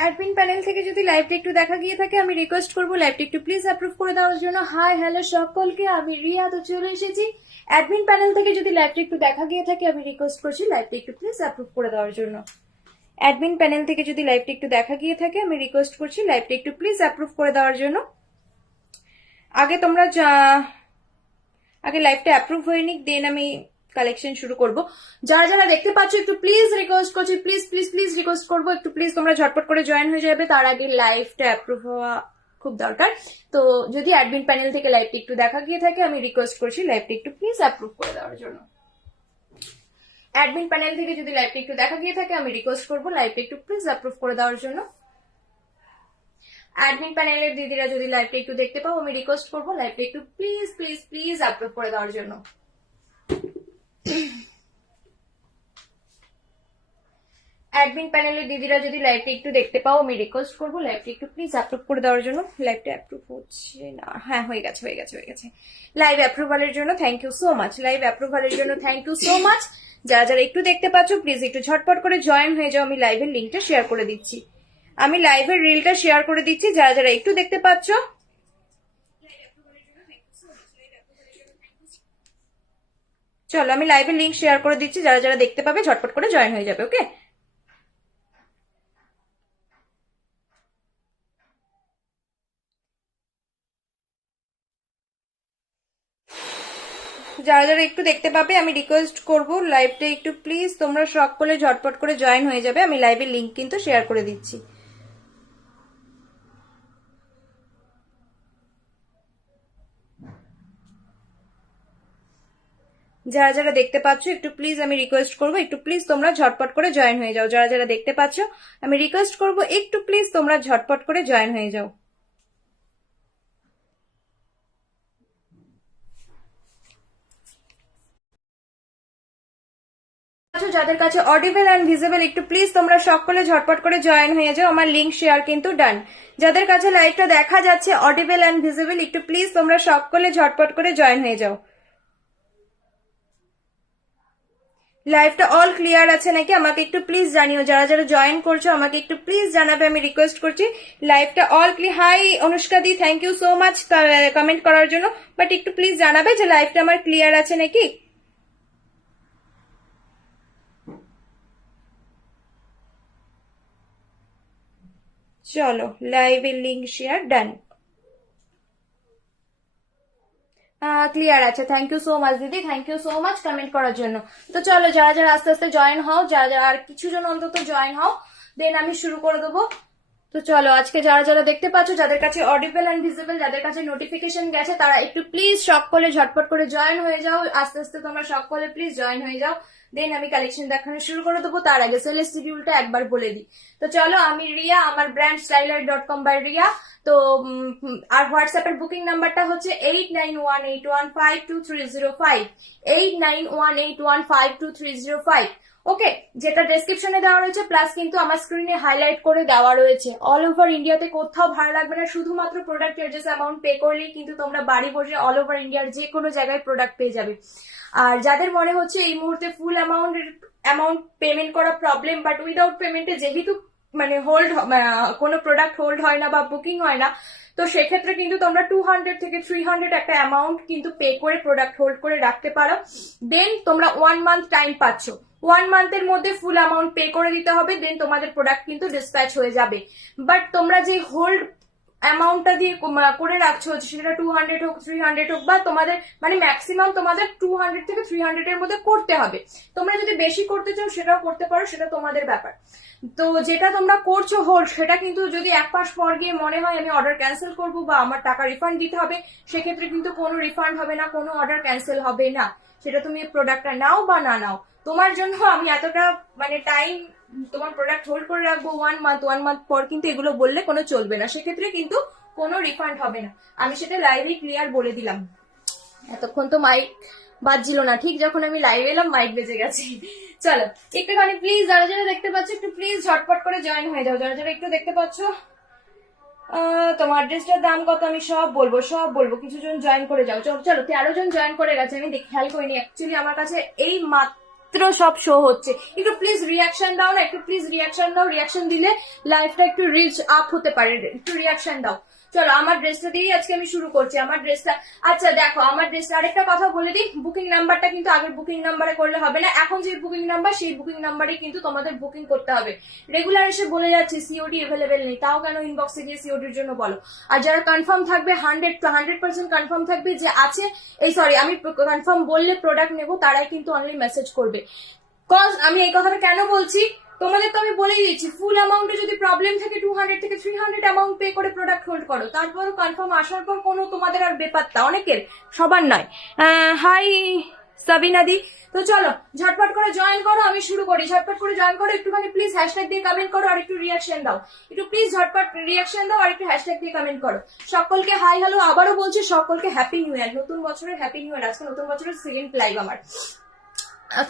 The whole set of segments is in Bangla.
অ্যাডমিন প্যানেল থেকে যদি লাইভটা একটু দেখা গিয়ে থাকে আমি রিকোয়েস্ট করবো লাইভটা একটু প্লিজ অ্যাপ্রুভ করে দেওয়ার জন্য। হাই হ্যালো সকলকে, আমি রিয়া, তো চলে এসেছি। অ্যাডমিন প্যানেল থেকে যদি লাইভটা একটু দেখা গিয়ে থাকে আমি রিকোয়েস্ট করছি লাইভটা একটু প্লিজ অ্যাপ্রুভ করে দেওয়ার জন্য। অ্যাডমিন প্যানেল থেকে যদি লাইভটা একটু দেখা গিয়ে থাকে আমি রিকোয়েস্ট করছি লাইভটা একটু প্লিজ অ্যাপ্রুভ করে দেওয়ার জন্য। আগে তোমরা আগে লাইভটা অ্যাপ্রুভ হয়ে নিক, দেন আমি কালেকশন শুরু করব। যারা যারা দেখতে পাচ্ছ একটু প্লিজ রিকোয়েস্ট করছি, প্লিজ প্লিজ প্লিজ রিকোয়েস্ট করবো একটু প্লিজ তোমরা ঝটপট করে জয়েন হয়ে যাবে। তার আগে লাইভটা অ্যাপ্রুভ হওয়া খুব দরকার। তো যদি অ্যাডমিন প্যানেল থেকে লাইভটা একটু দেখা গিয়ে থাকে আমি রিকোয়েস্ট করছি লাইভটা একটু প্লিজ অ্যাপ্রুভ করে দেওয়ার জন্য। অ্যাডমিন প্যানেল থেকে যদি লাইভটা একটু দেখা গিয়ে থাকে আমি রিকোয়েস্ট করবো লাইভটা একটু প্লিজ অ্যাপ্রুভ করে দেওয়ার জন্য। অ্যাডমিন প্যানেলের দিদিরা যদি লাইভটা একটু দেখতে পাও আমি রিকোয়েস্ট করবো লাইভটা একটু প্লিজ প্লিজ প্লিজ অ্যাপ্রুভ করে দেওয়ার জন্য। অ্যাডমিন প্যানেলের দিদিরা যদি লাইভটা একটু দেখতে পাও আমি রিকোয়েস্ট করবো লাইভটা একটু প্লিজ অ্যাপ্রুভ করে দেওয়ার জন্য। লাইভটা অ্যাপ্রুভ হচ্ছে না, হ্যাঁ হয়ে গেছে হয়ে গেছে হয়ে গেছে। লাইভ অ্যাপ্রুভালের জন্য thank you so much, live অ্যাপ্রুভালের জন্য থ্যাংক ইউ সো মাচ। যারা যারা একটু দেখতে পাচ্ছ প্লিজ একটু ঝটপট করে জয়েন হয়ে যাও। আমি লাইভের লিঙ্কটা শেয়ার করে দিচ্ছি, আমি লাইভের রিলটা শেয়ার করে দিচ্ছি। যারা যারা একটু দেখতে পাচ্ছ চলো আমি লাইভের লিঙ্ক শেয়ার করে দিচ্ছি, যারা যারা দেখতে পাবে ঝটপট করে জয়েন হয়ে যাবে। ওকে, যারা যারা একটু দেখতে পাবে আমি রিকোয়েস্ট করবো লাইভটা একটু প্লিজ তোমরা সকলে ঝটপট করে জয়েন হয়ে যাবে। আমি লাইভের লিঙ্ক কিন্তু শেয়ার করে দিচ্ছি। যারা যারা দেখতে পাচ্ছ একটু প্লিজ আমি রিকোয়েস্ট করবো একটু প্লিজ তোমরা ঝটপট করে জয়েন হয়ে যাও। যারা যারা দেখতে পাচ্ছ আমি রিকোয়েস্ট করবো একটু প্লিজ তোমরা ঝটপট করে জয়েন হয়ে যাও। যাদের কাছে অডিবল অ্যান্ড ভিজিবল একটু প্লিজ তোমরা সকলে ঝটপট করে জয়েন হয়ে যাও। আমার লিঙ্ক শেয়ার কিন্তু ডান। যাদের কাছে লাইভটা দেখা যাচ্ছে অডিবল অ্যান্ড ভিজিবল একটু প্লিজ তোমরা সকলে ঝটপট করে জয়েন হয়ে যাও। লাইভটা অল ক্লিয়ার আছে নাকি আমাকে একটু প্লিজ জানিও। যারা যারা জয়েন করছো আমাকে একটু প্লিজ জানাবে, আমি রিকোয়েস্ট করছি। লাইভটা অল ক্লিয়ার। হাই অনুষ্কা দি, thank you so much comment করার জন্য, বাট একটু প্লিজ জানাবে যে লাইভটা আমার ক্লিয়ার আছে নাকি। চলো লাইভের লিঙ্ক শেয়ার ডান। ক্লিয়ার আছে, থ্যাংক ইউ সো মাচ দিদি, thank you so much comment করার জন্য। তো চলো যারা যারা আস্তে আস্তে জয়েন হও, যারা যারা আর কিছু জন অন্তত জয়েন হও, দেন আমি শুরু করে দেবো। তো চলো আজকে যারা যারা দেখতে পাচ্ছ, যাদের কাছে অডিবল অ্যান্ড ভিজিবল, যাদের কাছে নোটিফিকেশন গেছে তারা একটু প্লিজ সকলে ঝটপট করে জয়েন হয়ে যাও। আস্তে আস্তে তোমরা সকলে প্লিজ জয়েন হয়ে যাও, দেন আমি কালেকশন দেখানো শুরু করে দেবো। তার আগে সেলের শিডিউলটা একবার বলে দিই। তো চলো, আমি রিয়া, আমার ব্র্যান্ড styler.com বাই রিয়া। তো আর হোয়াটসঅ্যাপের বুকিং নাম্বারটা হচ্ছে 8918152305, 8918152305। ওকে, যেটা ডেসক্রিপশনে দেওয়া রয়েছে, প্লাস কিন্তু আমার স্ক্রিনে হাইলাইট করে দেওয়া রয়েছে। অল ওভার ইন্ডিয়াতে কোথাও ভাড়া লাগবে না, শুধুমাত্র প্রোডাক্ট চার্জেস অ্যামাউন্ট পে করলেই কিন্তু তোমরা বাড়ি বসে অল ওভার ইন্ডিয়ার যে কোনো জায়গায় প্রোডাক্ট পেয়ে যাবে। আর যাদের মনে হচ্ছে এই মুহূর্তে ফুল অ্যামাউন্ট পেমেন্ট করা প্রবলেম, বাট উইদাউট পেমেন্টে যেহেতু মানে কোনো প্রোডাক্ট হোল্ড হয় না বা বুকিং হয় না, তো সেক্ষেত্রে কিন্তু তোমরা 200 থেকে 300 একটা অ্যামাউন্ট কিন্তু পে করে প্রোডাক্ট হোল্ড করে রাখতে পারো। দেন তোমরা 1 মান্থ টাইম পাচ্ছ, 1 মান্থের মধ্যে ফুল অ্যামাউন্ট পে করে দিতে হবে, দেন তোমাদের প্রোডাক্ট কিন্তু ডিসপ্যাচ হয়ে যাবে। বাট তোমরা যে হোল্ড অ্যামাউন্টটা দিয়ে করে রাখছো, সেটা 200 হোক 300 হোক, বা তোমাদের মানে ম্যাক্সিমাম তোমাদের 200 থেকে 300 এর মধ্যে করতে হবে। তোমরা যদি বেশি করতে চাও সেটাও করতে পারো, সেটা তোমাদের ব্যাপার। তো যেটা তোমরা করছো হোল্ড, সেটা কিন্তু যদি 1 মাস পর গিয়ে মনে হয় আমি অর্ডার ক্যান্সেল করবো বা আমার টাকা রিফান্ড দিতে হবে, সেক্ষেত্রে কিন্তু কোনো রিফান্ড হবে না, কোনো অর্ডার ক্যান্সেল হবে না। সেটা তুমি প্রোডাক্টটা নাও বা না নাও, তোমার জন্য আমি এতটা মানে টাইম তোমার প্রোডাক্ট হোল্ড করে রাখবো 1 মান্থ, 1 মান্থ পর কিন্তু এগুলো বললে কোনো চলবে না, সেক্ষেত্রে কিন্তু কোনো রিফান্ড হবে না। আমি সেটা লাইভে ক্লিয়ার বলে দিলাম। এতক্ষণ তো মাইক বাজছিল না, ঠিক যখন আমি লাইভ এলাম মাইক বেজে গেছে। চলো একটুখানি প্লিজ যারা যারা দেখতে পাচ্ছ একটু প্লিজ ঝটপট করে জয়েন হয়ে যাও। যারা যারা একটু দেখতে পাচ্ছ, তোমার ড্রেসটার দাম কত আমি সব বলবো, কিছু জন জয়েন করে যাও। চলো 13 জন জয়েন করে গেছে, আমি খেয়াল করিনি অ্যাকচুয়ালি। আমার কাছে এই মাত্র সব শো হচ্ছে। একটু প্লিজ রিয়াকশন দাও না, একটু প্লিজ রিয়াকশন দাও, রিয়াকশন দিলে লাইফটা একটু রিচ আপ হতে পারে, একটু রিয়াকশন দাও। চলো আমার ড্রেসটা দিয়েই আজকে আমি শুরু করছি। আমার ড্রেসটা, আচ্ছা দেখো আমার ড্রেসটা, আরেকটা কথা বলে দিই, বুকিং নাম্বারটা কিন্তু আগের বুকিং নাম্বারে করলে হবে না, এখন যে বুকিং নাম্বার সেই বুকিং নাম্বারে কিন্তু তোমাদের বুকিং করতে হবে। রেগুলার এসে বলে যাচ্ছে সিওডি অ্যাভেলেবেল নেই, তাও কেন ইনবক্সে গিয়ে সিওডির জন্য বলো। আর যারা কনফার্ম থাকবে 100% কনফার্ম থাকবে যে আছে, এই সরি আমি কনফার্ম বললে প্রোডাক্ট নেবো, তারাই কিন্তু অনলাইন মেসেজ করবে। কজ আমি এই কথাটা কেন বলছি, তোমাদের তো আমি বলেই দিচ্ছি, ফুল অ্যামাউন্টে যদি প্রবলেম থাকে 200 থেকে 300 অ্যামাউন্ট পে করে প্রোডাক্ট হোল্ড করো, তারপরও কনফার্ম আসার পর কোনো তোমাদের আর বেপাত্তা, অনেকের, সবার নয়। হাই সাবিনাদি, তো চলো ঝটপট করে জয়েন করো, আমি শুরু করি। ঝটপট করে জয়েন করো, একটুখানি প্লিজ হ্যাশট্যাগ দিয়ে কমেন্ট করো আর একটু রিয়াকশন দাও, একটু প্লিজ ঝটপট রিয়াকশন দাও আর একটু হ্যাশট্যাগ দিয়ে কমেন্ট করো। সকলকে হাই হ্যালো, আবারও বলছি সকলকে হ্যাপি নিউ ইয়ার, নতুন বছরের হ্যাপি নিউ ইয়ার। আজকে নতুন বছরের সেকেন্ড লাইভ আমার,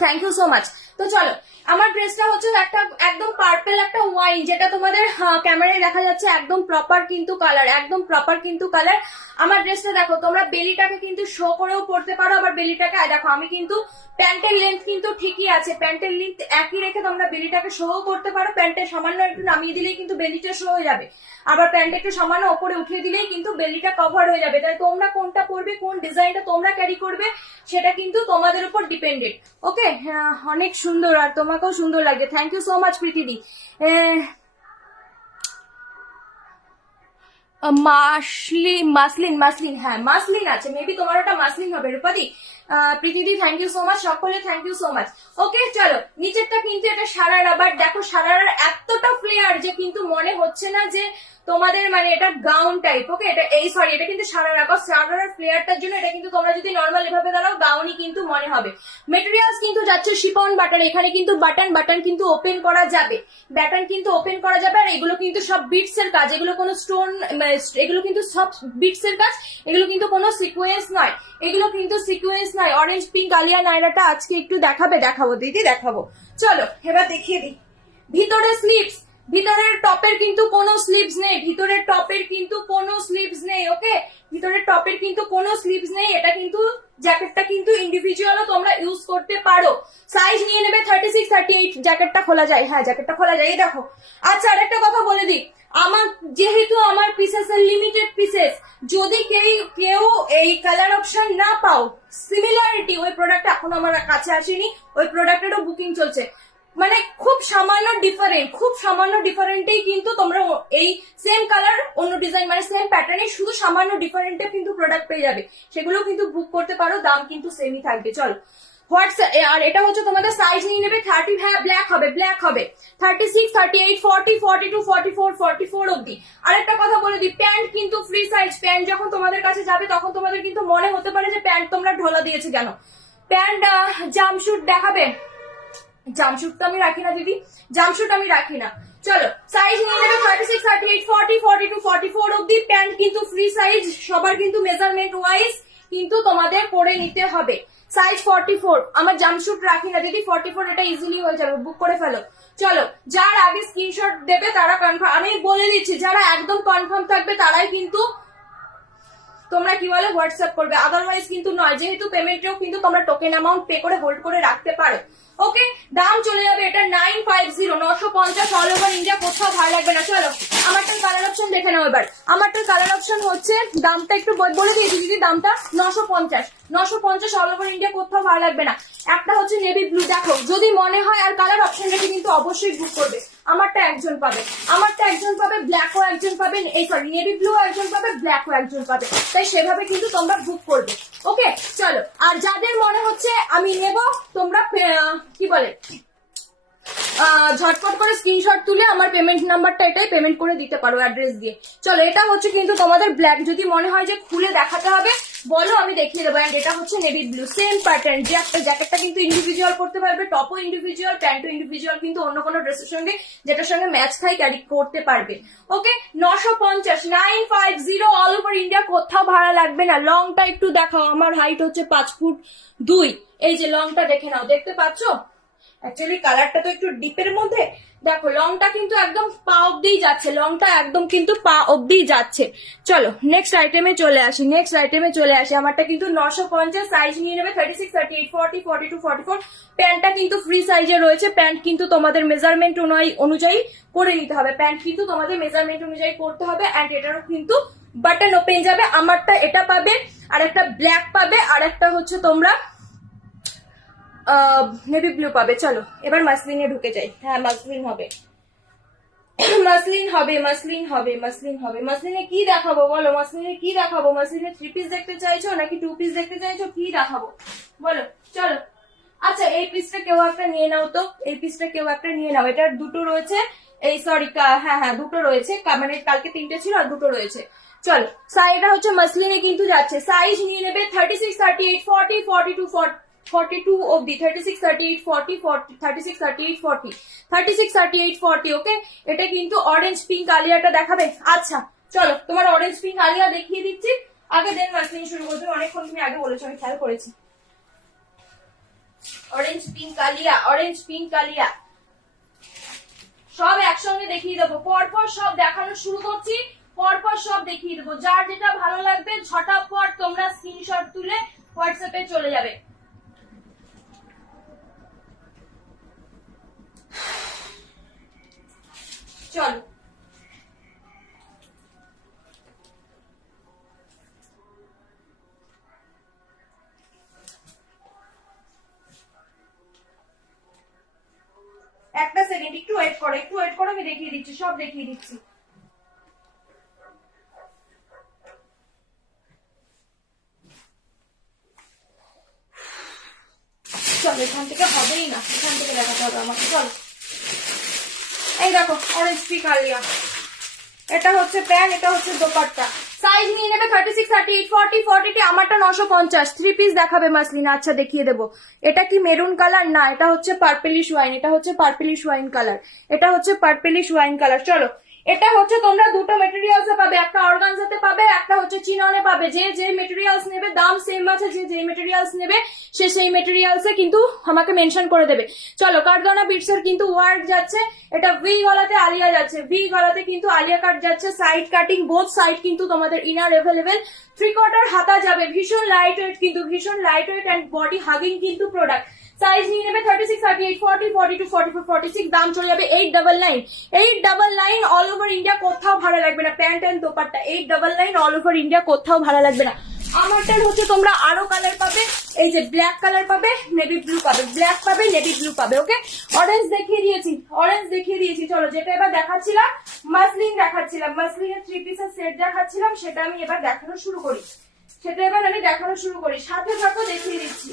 থ্যাংক ইউ সো মাচ। তো চলো আমার ড্রেসটা হচ্ছে একটা একদম পার্পল একটা ওয়াইন, যেটা তোমাদের ক্যামেরায় দেখা যাচ্ছে, একদম প্রপার কিন্তু কালার, একদম প্রপার কিন্তু কালার। আমার ড্রেসটা দেখো, তোমরা বেলিটাকে কিন্তু শো করেও পড়তে পারো, আবার বেলিটাকে দেখো আমি কিন্তু প্যান্টের লেন্থ কিন্তু ঠিকই আছে, প্যান্টের লেন্থ একই রেখে তোমরা বেলিটাকে শো করতে পারো। প্যান্টের সামান্য একটু নামিয়ে দিলেই কিন্তু বেলিটা শো হয়ে যাবে, আবার প্যান্ট একটু সামান্য ওপরে উঠিয়ে দিলেই কিন্তু বেলিটা কভার হয়ে যাবে। তাই তোমরা কোনটা পরবে, কোন ডিজাইনটা তোমরা ক্যারি করবে, সেটা কিন্তু তোমাদের উপর ডিপেন্ডেন্ট। ওকে, অনেক সুন্দর, আর তোমাকেও সুন্দর লাগছে, থ্যাংক ইউ সো মাচ প্রীতিদি। মাসলিন, হ্যাঁ মাসলিন আছে, মেবি তোমার ওটা মাসলিন হবে রূপাদি। প্রীতিদি থ্যাংক ইউ সো মাচ, সকলে thank you so much. Okay চলো, নিচেরটা কিন্তু এটা সারারা, বাট দেখো সারারার এতটা ফ্লেয়ার যে কিন্তু মনে হচ্ছে না যে তোমাদের মানে এটা গাউন টাইপ। ওকে, এটা এই সরি এটা কিন্তু সারারা, কারণ সারারার ফ্লেয়ারটার জন্য এটা কিন্তু তোমরা যদি নর্মাল এভাবে দাঁড়াও গাউনই কিন্তু মনে হবে। মেটেরিয়ালস কিন্তু যাচ্ছে শিফন বাটন, এখানে কিন্তু বাটন কিন্তু ওপেন করা যাবে, ব্যাটন কিন্তু ওপেন করা যাবে। আর এগুলো কিন্তু সব বিটস এর কাজ, এগুলো কোনো স্টোন, এগুলো কিন্তু সব বিটস এর কাজ, এগুলো কিন্তু কোনো সিকোয়েন্স নয়, এগুলো কিন্তু সিকোয়েন্স নয়। অরেঞ্জ পিঙ্ক আলিয়া নাইরাটা আজকে একটু দেখাবো দিদি, দেখাবো। চলো এবার দেখিয়ে দিই। ভিতরে স্লিভস, ভিতরের টপের কিন্তু কোনো স্লিভস নেই, ভিতরের টপের কিন্তু কোনো স্লিভস নেই। ওকে, ভিতরের টপের কিন্তু কোনো স্লিভস নেই। এটা কিন্তু জ্যাকেটটা কিন্তু ইন্ডিভিজুয়ালও তোমরা ইউজ করতে পারো। সাইজ নিয়ে নেবে 36, 38। জ্যাকেটটা খোলা যায়, হ্যাঁ জ্যাকেটটা খোলা যায়, এই দেখো। আচ্ছা আরেকটা কথা বলে দিই, আমার যেহেতু আমার পিসেস লিমিটেড পিসেস, যদি কেউ এই কালার অপশন না পাও, সিমিলারিটি ওই প্রোডাক্ট এখন আমার কাছে আসেনি, ওই প্রোডাক্টেরও বুকিং চলছে, মানে খুব সামান্য ডিফারেন্টেই কিন্তু তোমরা এই সেম কালার অন্য ডিজাইন মানে সেম প্যাটার্নে শুধু সামান্য ডিফারেন্টে কিন্তু প্রোডাক্ট পেয়ে যাবে, সেগুলো কিন্তু বুক করতে পারো, দাম কিন্তু সেমই থাকবে। চলো হোয়াটসঅ্যাপ, আর এটা হচ্ছে তোমাদের সাইজ নিয়ে নেবে 30, হ্যাঁ ব্ল্যাক হবে 36, 38, 40, 42, 44, 44 অব্দি। আরেকটা কথা বলে দিই, প্যান্ট কিন্তু ফ্রি সাইজ। প্যান্ট যখন তোমাদের কাছে যাবে তখন তোমাদের কিন্তু মনে হতে পারে যে প্যান্ট তোমরা ঢোলা দিয়েছে কেন। প্যান্ট জাম্পশুট দেখাবে, জাম্পশুট তো আমি রাখি না দিদি, জাম্পশুট আমি রাখি না। চলো সাইজ নিয়ে নেবে 36, 38, 40, 42, 44 অব্দি। প্যান্ট কিন্তু ফ্রি সাইজ, সবার কিন্তু মেজারমেন্ট ওয়াইজ কিন্তু তোমাদের করে নিতে হবে। সাইজ 44, আমার জাম্পশুট রাখি না দিদি, 44 এটা ইজিলি হয়ে যাবে, বুক করে ফেলো। চলো যার আগে স্ক্রিনশট দেবে তারা কনফার্ম, আমি বলে দিচ্ছি যারা একদম কনফার্ম থাকবে তারাই কিন্তু তোমরা কি বলে হোয়াটসঅ্যাপ করবে, আদারওয়াইজ কিন্তু নয়, যেহেতু পেমেন্টেও কিন্তু তোমরা টোকেন অ্যামাউন্ট পে করে হোল্ড করে রাখতে পারো। ওকে, দাম চলে যাবে এটা 950, 950 অল ওভার ইন্ডিয়া, কোথাও ভালো লাগবে না। চলো আমারটার কালার অপশন দেখে নাও এবার। আমারটার কালার অপশন হচ্ছে, দামটা একটু বলে দিয়েছি দিদি, দামটা 950 অল ওভার ইন্ডিয়া, কোথাও ভালো লাগবে না। একটা হচ্ছে নেভি ব্লু, দেখো যদি মনে হয় আর কালার অপশন রেখে কিন্তু অবশ্যই বুক করবে। আমারটা একজন পাবে, ব্ল্যাকও একজন পাবে, এই সরি নেভি ব্লু একজন পাবে, ব্ল্যাকও একজন পাবে, তাই সেভাবে কিন্তু তোমরা বুক করবে। ওকে চলো, আর যাদের মনে হচ্ছে আমি নেব, তোমরা কি বলে ঝটপট করে স্ক্রিনশট তুলে আমার পেমেন্ট নাম্বারটা এটাই পেমেন্ট করে দিতে পারো অ্যাড্রেস দিয়ে। চলো এটা হচ্ছে কিন্তু তোমাদের ব্ল্যাক, যদি মনে হয় যে খুলে দেখাতে হবে বলো, আমি দেখিয়ে দেবো। এন্ড এটা হচ্ছে নেভি ব্লু, সেম প্যাটার্ন, জ্যাকেটটা কিন্তু ইন্ডিভিজুয়াল করতে পারবে, টপও ইন্ডিভিজুয়াল, প্যান্টও ইন্ডিভিজুয়াল, কিন্তু অন্য কোনো ড্রেসের সঙ্গে যেটার সঙ্গে ম্যাচ খাই ক্যারি করতে পারবে। ওকে 950, 950 অল ওভার ইন্ডিয়া, কোথাও ভাড়া লাগবে না। লংটা একটু দেখাও, আমার হাইট হচ্ছে 5 ফুট 2, এই যে লংটা দেখে নাও, দেখতে পাচ্ছ? অ্যাকচুয়ালি কালারটা তো একটু ডিপের মধ্যে, দেখো লংটা কিন্তু একদম পা অব্দি যাচ্ছে, লংটা একদম কিন্তু পা অব্দি যাচ্ছে। চলো নেক্সট আইটেমে চলে আসি। আমারটা কিন্তু 950, সাইজ নিয়ে নেবে 36, 38, 40, 42, 44। প্যান্টটা কিন্তু ফ্রি সাইজে রয়েছে। প্যান্ট কিন্তু তোমাদের মেজারমেন্ট অনুযায়ী করে নিতে হবে, প্যান্ট কিন্তু তোমাদের মেজারমেন্ট অনুযায়ী করতে হবে। অ্যান্ড এটারও কিন্তু বাটন ওপেন যাবে। আমারটা এটা পাবে, আর একটা ব্ল্যাক পাবে, আর একটা হচ্ছে তোমরা নেভি ব্লু পাবে। চলো এবার মাসলিনে ঢুকে যাই। হ্যাঁ মাসলিন হবে, মাসলিনে কি দেখাবো বলো? মাসলিনে কি দেখাবো? মাসলিনে 3 পিস দেখতে চাইছো নাকি 2 পিস দেখতে চাইছো, কি দেখাবো বলো? চলো আচ্ছা এই পিসটা কেউ একটা নিয়ে নাও তো, এই পিসটা কেউ একটা নিয়ে নাও। এটার দুটো রয়েছে, এই সরি হ্যাঁ দুটো রয়েছে, মানে কালকে 3টে ছিল আর দুটো রয়েছে। চলো সাইজটা হচ্ছে মাসলিনে কিন্তু যাচ্ছে। সাইজ নিয়ে নেবে 36, 38, 40, 42, 42 অব্দি, 36, 38, 40, 36, 38, 40, 36, 38, 40। ওকে, এটা কিন্তু অরেঞ্জ পিঙ্ক আলিয়াটা দেখাবে। আচ্ছা চলো তোমার অরেঞ্জ পিঙ্ক আলিয়া দেখিয়ে দিচ্ছি আগে, দেন মাসলিন শুরু করতে। অনেকক্ষণ তুমি আগে বলেছো, আমি খেয়াল করেছি। অরেঞ্জ পিঙ্ক আলিয়া সব একসঙ্গে দেখিয়ে দেবো, পরপর সব দেখানো শুরু করছি, পরপর সব দেখিয়ে দেবো। যার যেটা ভালো লাগবে ঝটাপট তোমরা স্ক্রিনশট তুলে হোয়াটসঅ্যাপে চলে যাবে। চলো একটা সেকেন্ড, একটু ওয়েট করো, আমি দেখিয়ে দিচ্ছি, সব দেখিয়ে দিচ্ছি। চলো এখান থেকে হবেই না, এখান থেকে দেখাতে হবে আমাকে। চলো এই দেখো অরেঞ্জ পিঙ্ক আলিয়া, এটা হচ্ছে প্যান্ট, এটা হচ্ছে দোপাট্টা। সাইজ নিয়ে নেবে 36, 38, 40, 42। আমারটা 950, 3 পিস দেখাবে মাসলিনা। আচ্ছা দেখিয়ে দেবো। এটা কি মেরুন কালার? না, এটা হচ্ছে পার্পলিশ ওয়াইন, চলো এটা হচ্ছে তোমরা দুটো মেটেরিয়ালস পাবে, একটা অর্গানজাতে পাবে, একটা হচ্ছে চিননে পাবে। যে যে মেটেরিয়ালস নেবে দাম সেম আছে, যে যে মেটেরিয়ালস নেবে সে সেই মেটেরিয়ালসে কিন্তু আমাকে মেনশন করে দেবে। চলো কাঠগড়া বিটস এর কিন্তু ওয়ার্ক যাচ্ছে, এটা ভি গলাতে আলিয়া যাচ্ছে, ভি গলাতে কিন্তু আলিয়া কাট যাচ্ছে। সাইড কাটিং বোথ সাইড কিন্তু তোমাদের ইনার অ্যাভেলেবেল। 3/4 হাতা যাবে, ভীষণ light weight and body hugging কিন্তু প্রোডাক্ট। সাইজ নিয়ে নেবে 36, 38, 40, 42, 44, 46। দাম চলে যাবে 899 অল ওভার ইন্ডিয়া, কোথাও ভাড়া লাগবে না। Pant and dupatta 899 all over India, কোথাও ভাড়া লাগবে না। আমারটার হচ্ছে তোমরা আরো কালার পাবে, এই যে ব্ল্যাক কালার পাবে, নেভি ব্লু পাবে, ব্ল্যাক পাবে, নেভি ব্লু পাবে। ওকে, অরেঞ্জ দেখিয়ে দিয়েছি। চলো যেটা এবার দেখাচ্ছিলাম মাসলিনের 3 পিসের সেট দেখাচ্ছিলাম, সেটা আমি এবার দেখানো শুরু করি। সাথে সাথে দেখিয়ে দিচ্ছি।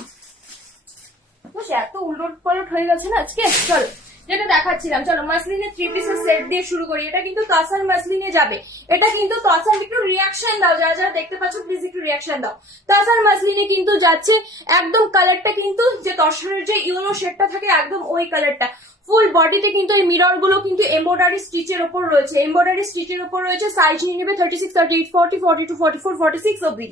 এত উলট পালট হয়ে গেছে না আজকে। চলো যেটা দেখাচ্ছিলাম, চলো মাসলিনের 3 পিসের সেট দিয়ে শুরু করি। এটা কিন্তু তাসার মাসলিনে যাবে, এটা কিন্তু তাসার। একটু রিয়াকশন দাও, যারা যারা দেখতে পাচ্ছ প্লিজ একটু রিয়াকশন দাও। তাসার মাসলিনে কিন্তু যাচ্ছে একদম কালারটা কিন্তু যে তসরের যে ইয়েলো শেডটা থাকে একদম ওই কালারটা। ফুল বডিতে কিন্তু এই মিরর গুলো কিন্তু এমব্রয়ডারি স্টিচের উপর রয়েছে। সাইজ নিয়ে নেবে 36, 38, 40, 42, 44, 46 অব্দি।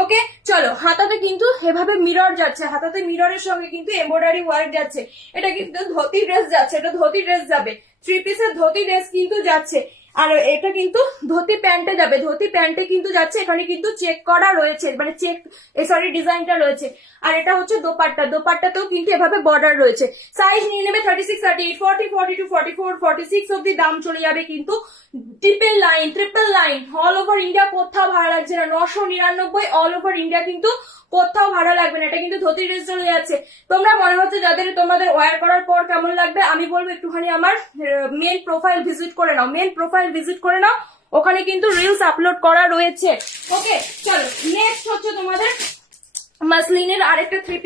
ওকে, চলো হাতাতে কিন্তু এভাবে মিরর যাচ্ছে, হাতাতে মিররের সঙ্গে কিন্তু এমব্রয়ডারি ওয়ার্ক যাচ্ছে। এটা কিন্তু ধুতি ড্রেস যাচ্ছে, এটা ধুতি ড্রেস যাবে, 3 পিসের ধুতি ড্রেস কিন্তু যাচ্ছে। আর এটা কিন্তু ধুতি প্যান্টে যাবে, ধুতি প্যান্টে কিন্তু যাচ্ছে। এখানে কিন্তু চেক করা রয়েছে, মানে ডিজাইনটা রয়েছে। আর এটা হচ্ছে দোপাট্টাতেও কিন্তু এভাবে বর্ডার রয়েছে। সাইজ নিয়ে নেবে 36, 38, 40, 42, 44, 46 অব্দি। দাম চলে যাবে কিন্তু triple line all over India, কোথাও ভাড়া লাগছে না। 999 অল ওভার ইন্ডিয়া, কিন্তু কোথাও ভাড়া লাগবে না। এটা কিন্তু ধুতি ড্রেস চলে যাচ্ছে। তোমরা মনে হচ্ছে যাদের তোমাদের ওয়্যার করার পর কেমন লাগবে, আমি বলবো একটুখানি আমার মেন প্রোফাইল ভিজিট করে নাও, ওখানে কিন্তু রিলস আপলোড করা রয়েছে। ওকে, চলো নেক্সট হচ্ছে তোমাদের মাসলিনের আরেকটা 3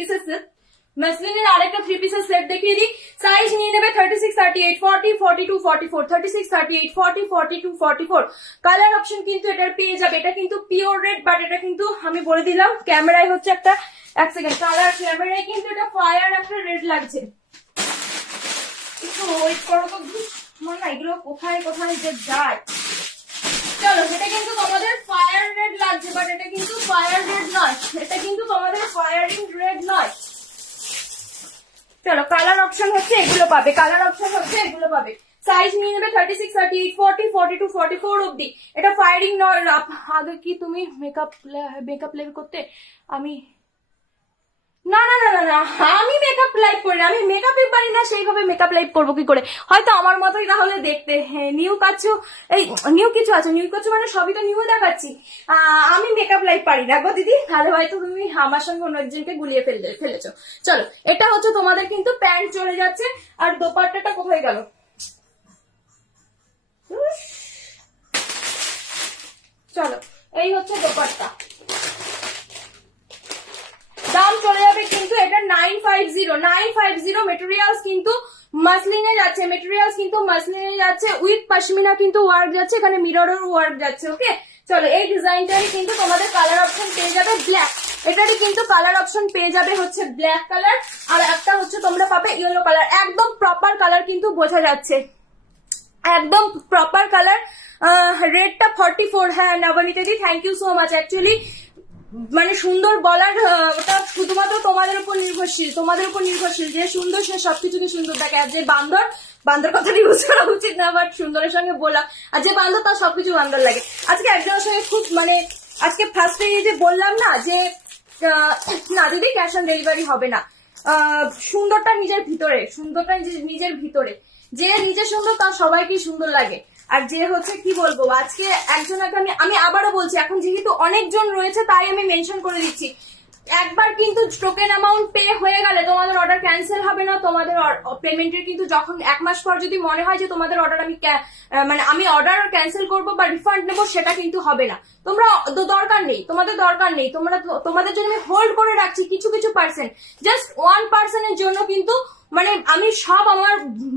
পিসের সেট দেখিয়ে দিই। সাইজ নিয়ে নেবে 36, 38, 40, 42, 44, 36, 38, 40, 42, 44। কালার অপশন কিন্তু এটার পেয়ে যাবে। এটা কিন্তু পিওর রেড, বাট এটা কিন্তু আমি বলে দিলাম ক্যামেরায় হচ্ছে একটা, এক সেকেন্ড, কালার ক্যামেরায় কিন্তু এটা ফায়ার একটা রেড লাগছে। একটু ওয়েট করো তো, মানে এগুলো কোথায় যে যায়। চলো এটা কিন্তু তোমাদের ফায়ার রেড লাগছে, বাট এটা কিন্তু ফায়ার রেড নয়, এটা কিন্তু তোমাদের ফায়ারিং রেড নয়। চলো কালার অপশন হচ্ছে এগুলো পাবে, সাইজ নিয়ে নেবে 36, 38, 40, 42, 44 অব্দি। এটা ফায়ারিং নয়। আগে কি তুমি মেকআপ লাইভ করতে? আমি না না না না না, আমি মেকআপ লাইভ করি না, আমি মেকআপই পারি না, সেইভাবে মেকআপ লাইভ করবো কি করে? হয়তো আমার মতোই তাহলে দেখতে। হ্যাঁ, নিউ কাছো, এই নিউ কিছু আছে, নিউ কাছো মানে সবই তো নিউ দেখাচ্ছি। আমি মেকআপ লাইভ পারি না গো দিদি, তাহলে হয়তো তুমি আমার সঙ্গে অন্য একজনকে গুলিয়ে ফেলেছো। চলো, এটা হচ্ছে তোমাদের কিন্তু প্যান্ট চলে যাচ্ছে। আর দোপাট্টাটা কোথায় গেল? চলো, এই হচ্ছে দোপাট্টা। দাম চলে যাবে কিন্তু এটা 950 মেটেরিয়ালস কিন্তু মাসলিনে যাচ্ছে, মেটেরিয়ালস কিন্তু মাসলিনে যাচ্ছে, উইথ পশমিনা কিন্তু ওয়ার্ক যাচ্ছে, এখানে মিররের ওয়ার্ক যাচ্ছে। ওকে, চলো, এই ডিজাইনটারই কিন্তু তোমাদের কালার অপশন পেয়ে যাবে ব্ল্যাক। এটারই কিন্তু কালার অপশন পেয়ে যাবে হচ্ছে ব্ল্যাক কালার, আর একটা হচ্ছে তোমরা পাবে ইয়েলো কালার। একদম প্রপার কালার কিন্তু বোঝা যাচ্ছে, একদম প্রপার কালার। রেটটা 44। হ্যাঁ নবনীতা দি, thank you so much. Actually মানে সুন্দর বলার ওটা শুধুমাত্র তোমাদের উপর নির্ভরশীল, তোমাদের উপর নির্ভরশীল। যে সুন্দর সে সবকিছুকে সুন্দর দেখে, আর যে বান্দর, বান্দর কথাটা ইউজ করা উচিত না, বাট সুন্দরের সঙ্গে বললাম, আর যে বান্দর তার সবকিছু বান্দর লাগে। আজকে একজনের সঙ্গে খুব মানে আজকে ফার্স্টে এই যে বললাম না যে না দিদি ক্যাশ অন ডেলিভারি হবে না, সুন্দরটা নিজের ভিতরে, সুন্দরটা নিজের ভিতরে। যে নিজে সুন্দর তার সবাইকেই সুন্দর লাগে। আর যে হচ্ছে কি বলবো, আজকে একজনকে আমি আবারও বলছি, এখন যেহেতু অনেকজন রয়েছে তাই আমি মেনশন করে দিচ্ছি, একবার কিন্তু টোকেন অ্যামাউন্ট পে হয়ে গেলে তোমাদের অর্ডার ক্যান্সেল হবে না। তোমাদের পেমেন্টের কিন্তু যখন 1 মাস পর যদি মনে হয় যে তোমাদের অর্ডার আমি অর্ডার ক্যান্সেল করবো বা রিফান্ড নেবো, সেটা কিন্তু হবে না। তোমরা দরকার নেই, তোমাদের দরকার নেই, তোমাদের জন্য আমি হোল্ড করে রাখছি কিছু কিছু পার্সেন্ট, জাস্ট 1% এর জন্য কিন্তু। মানে আমি সব আমার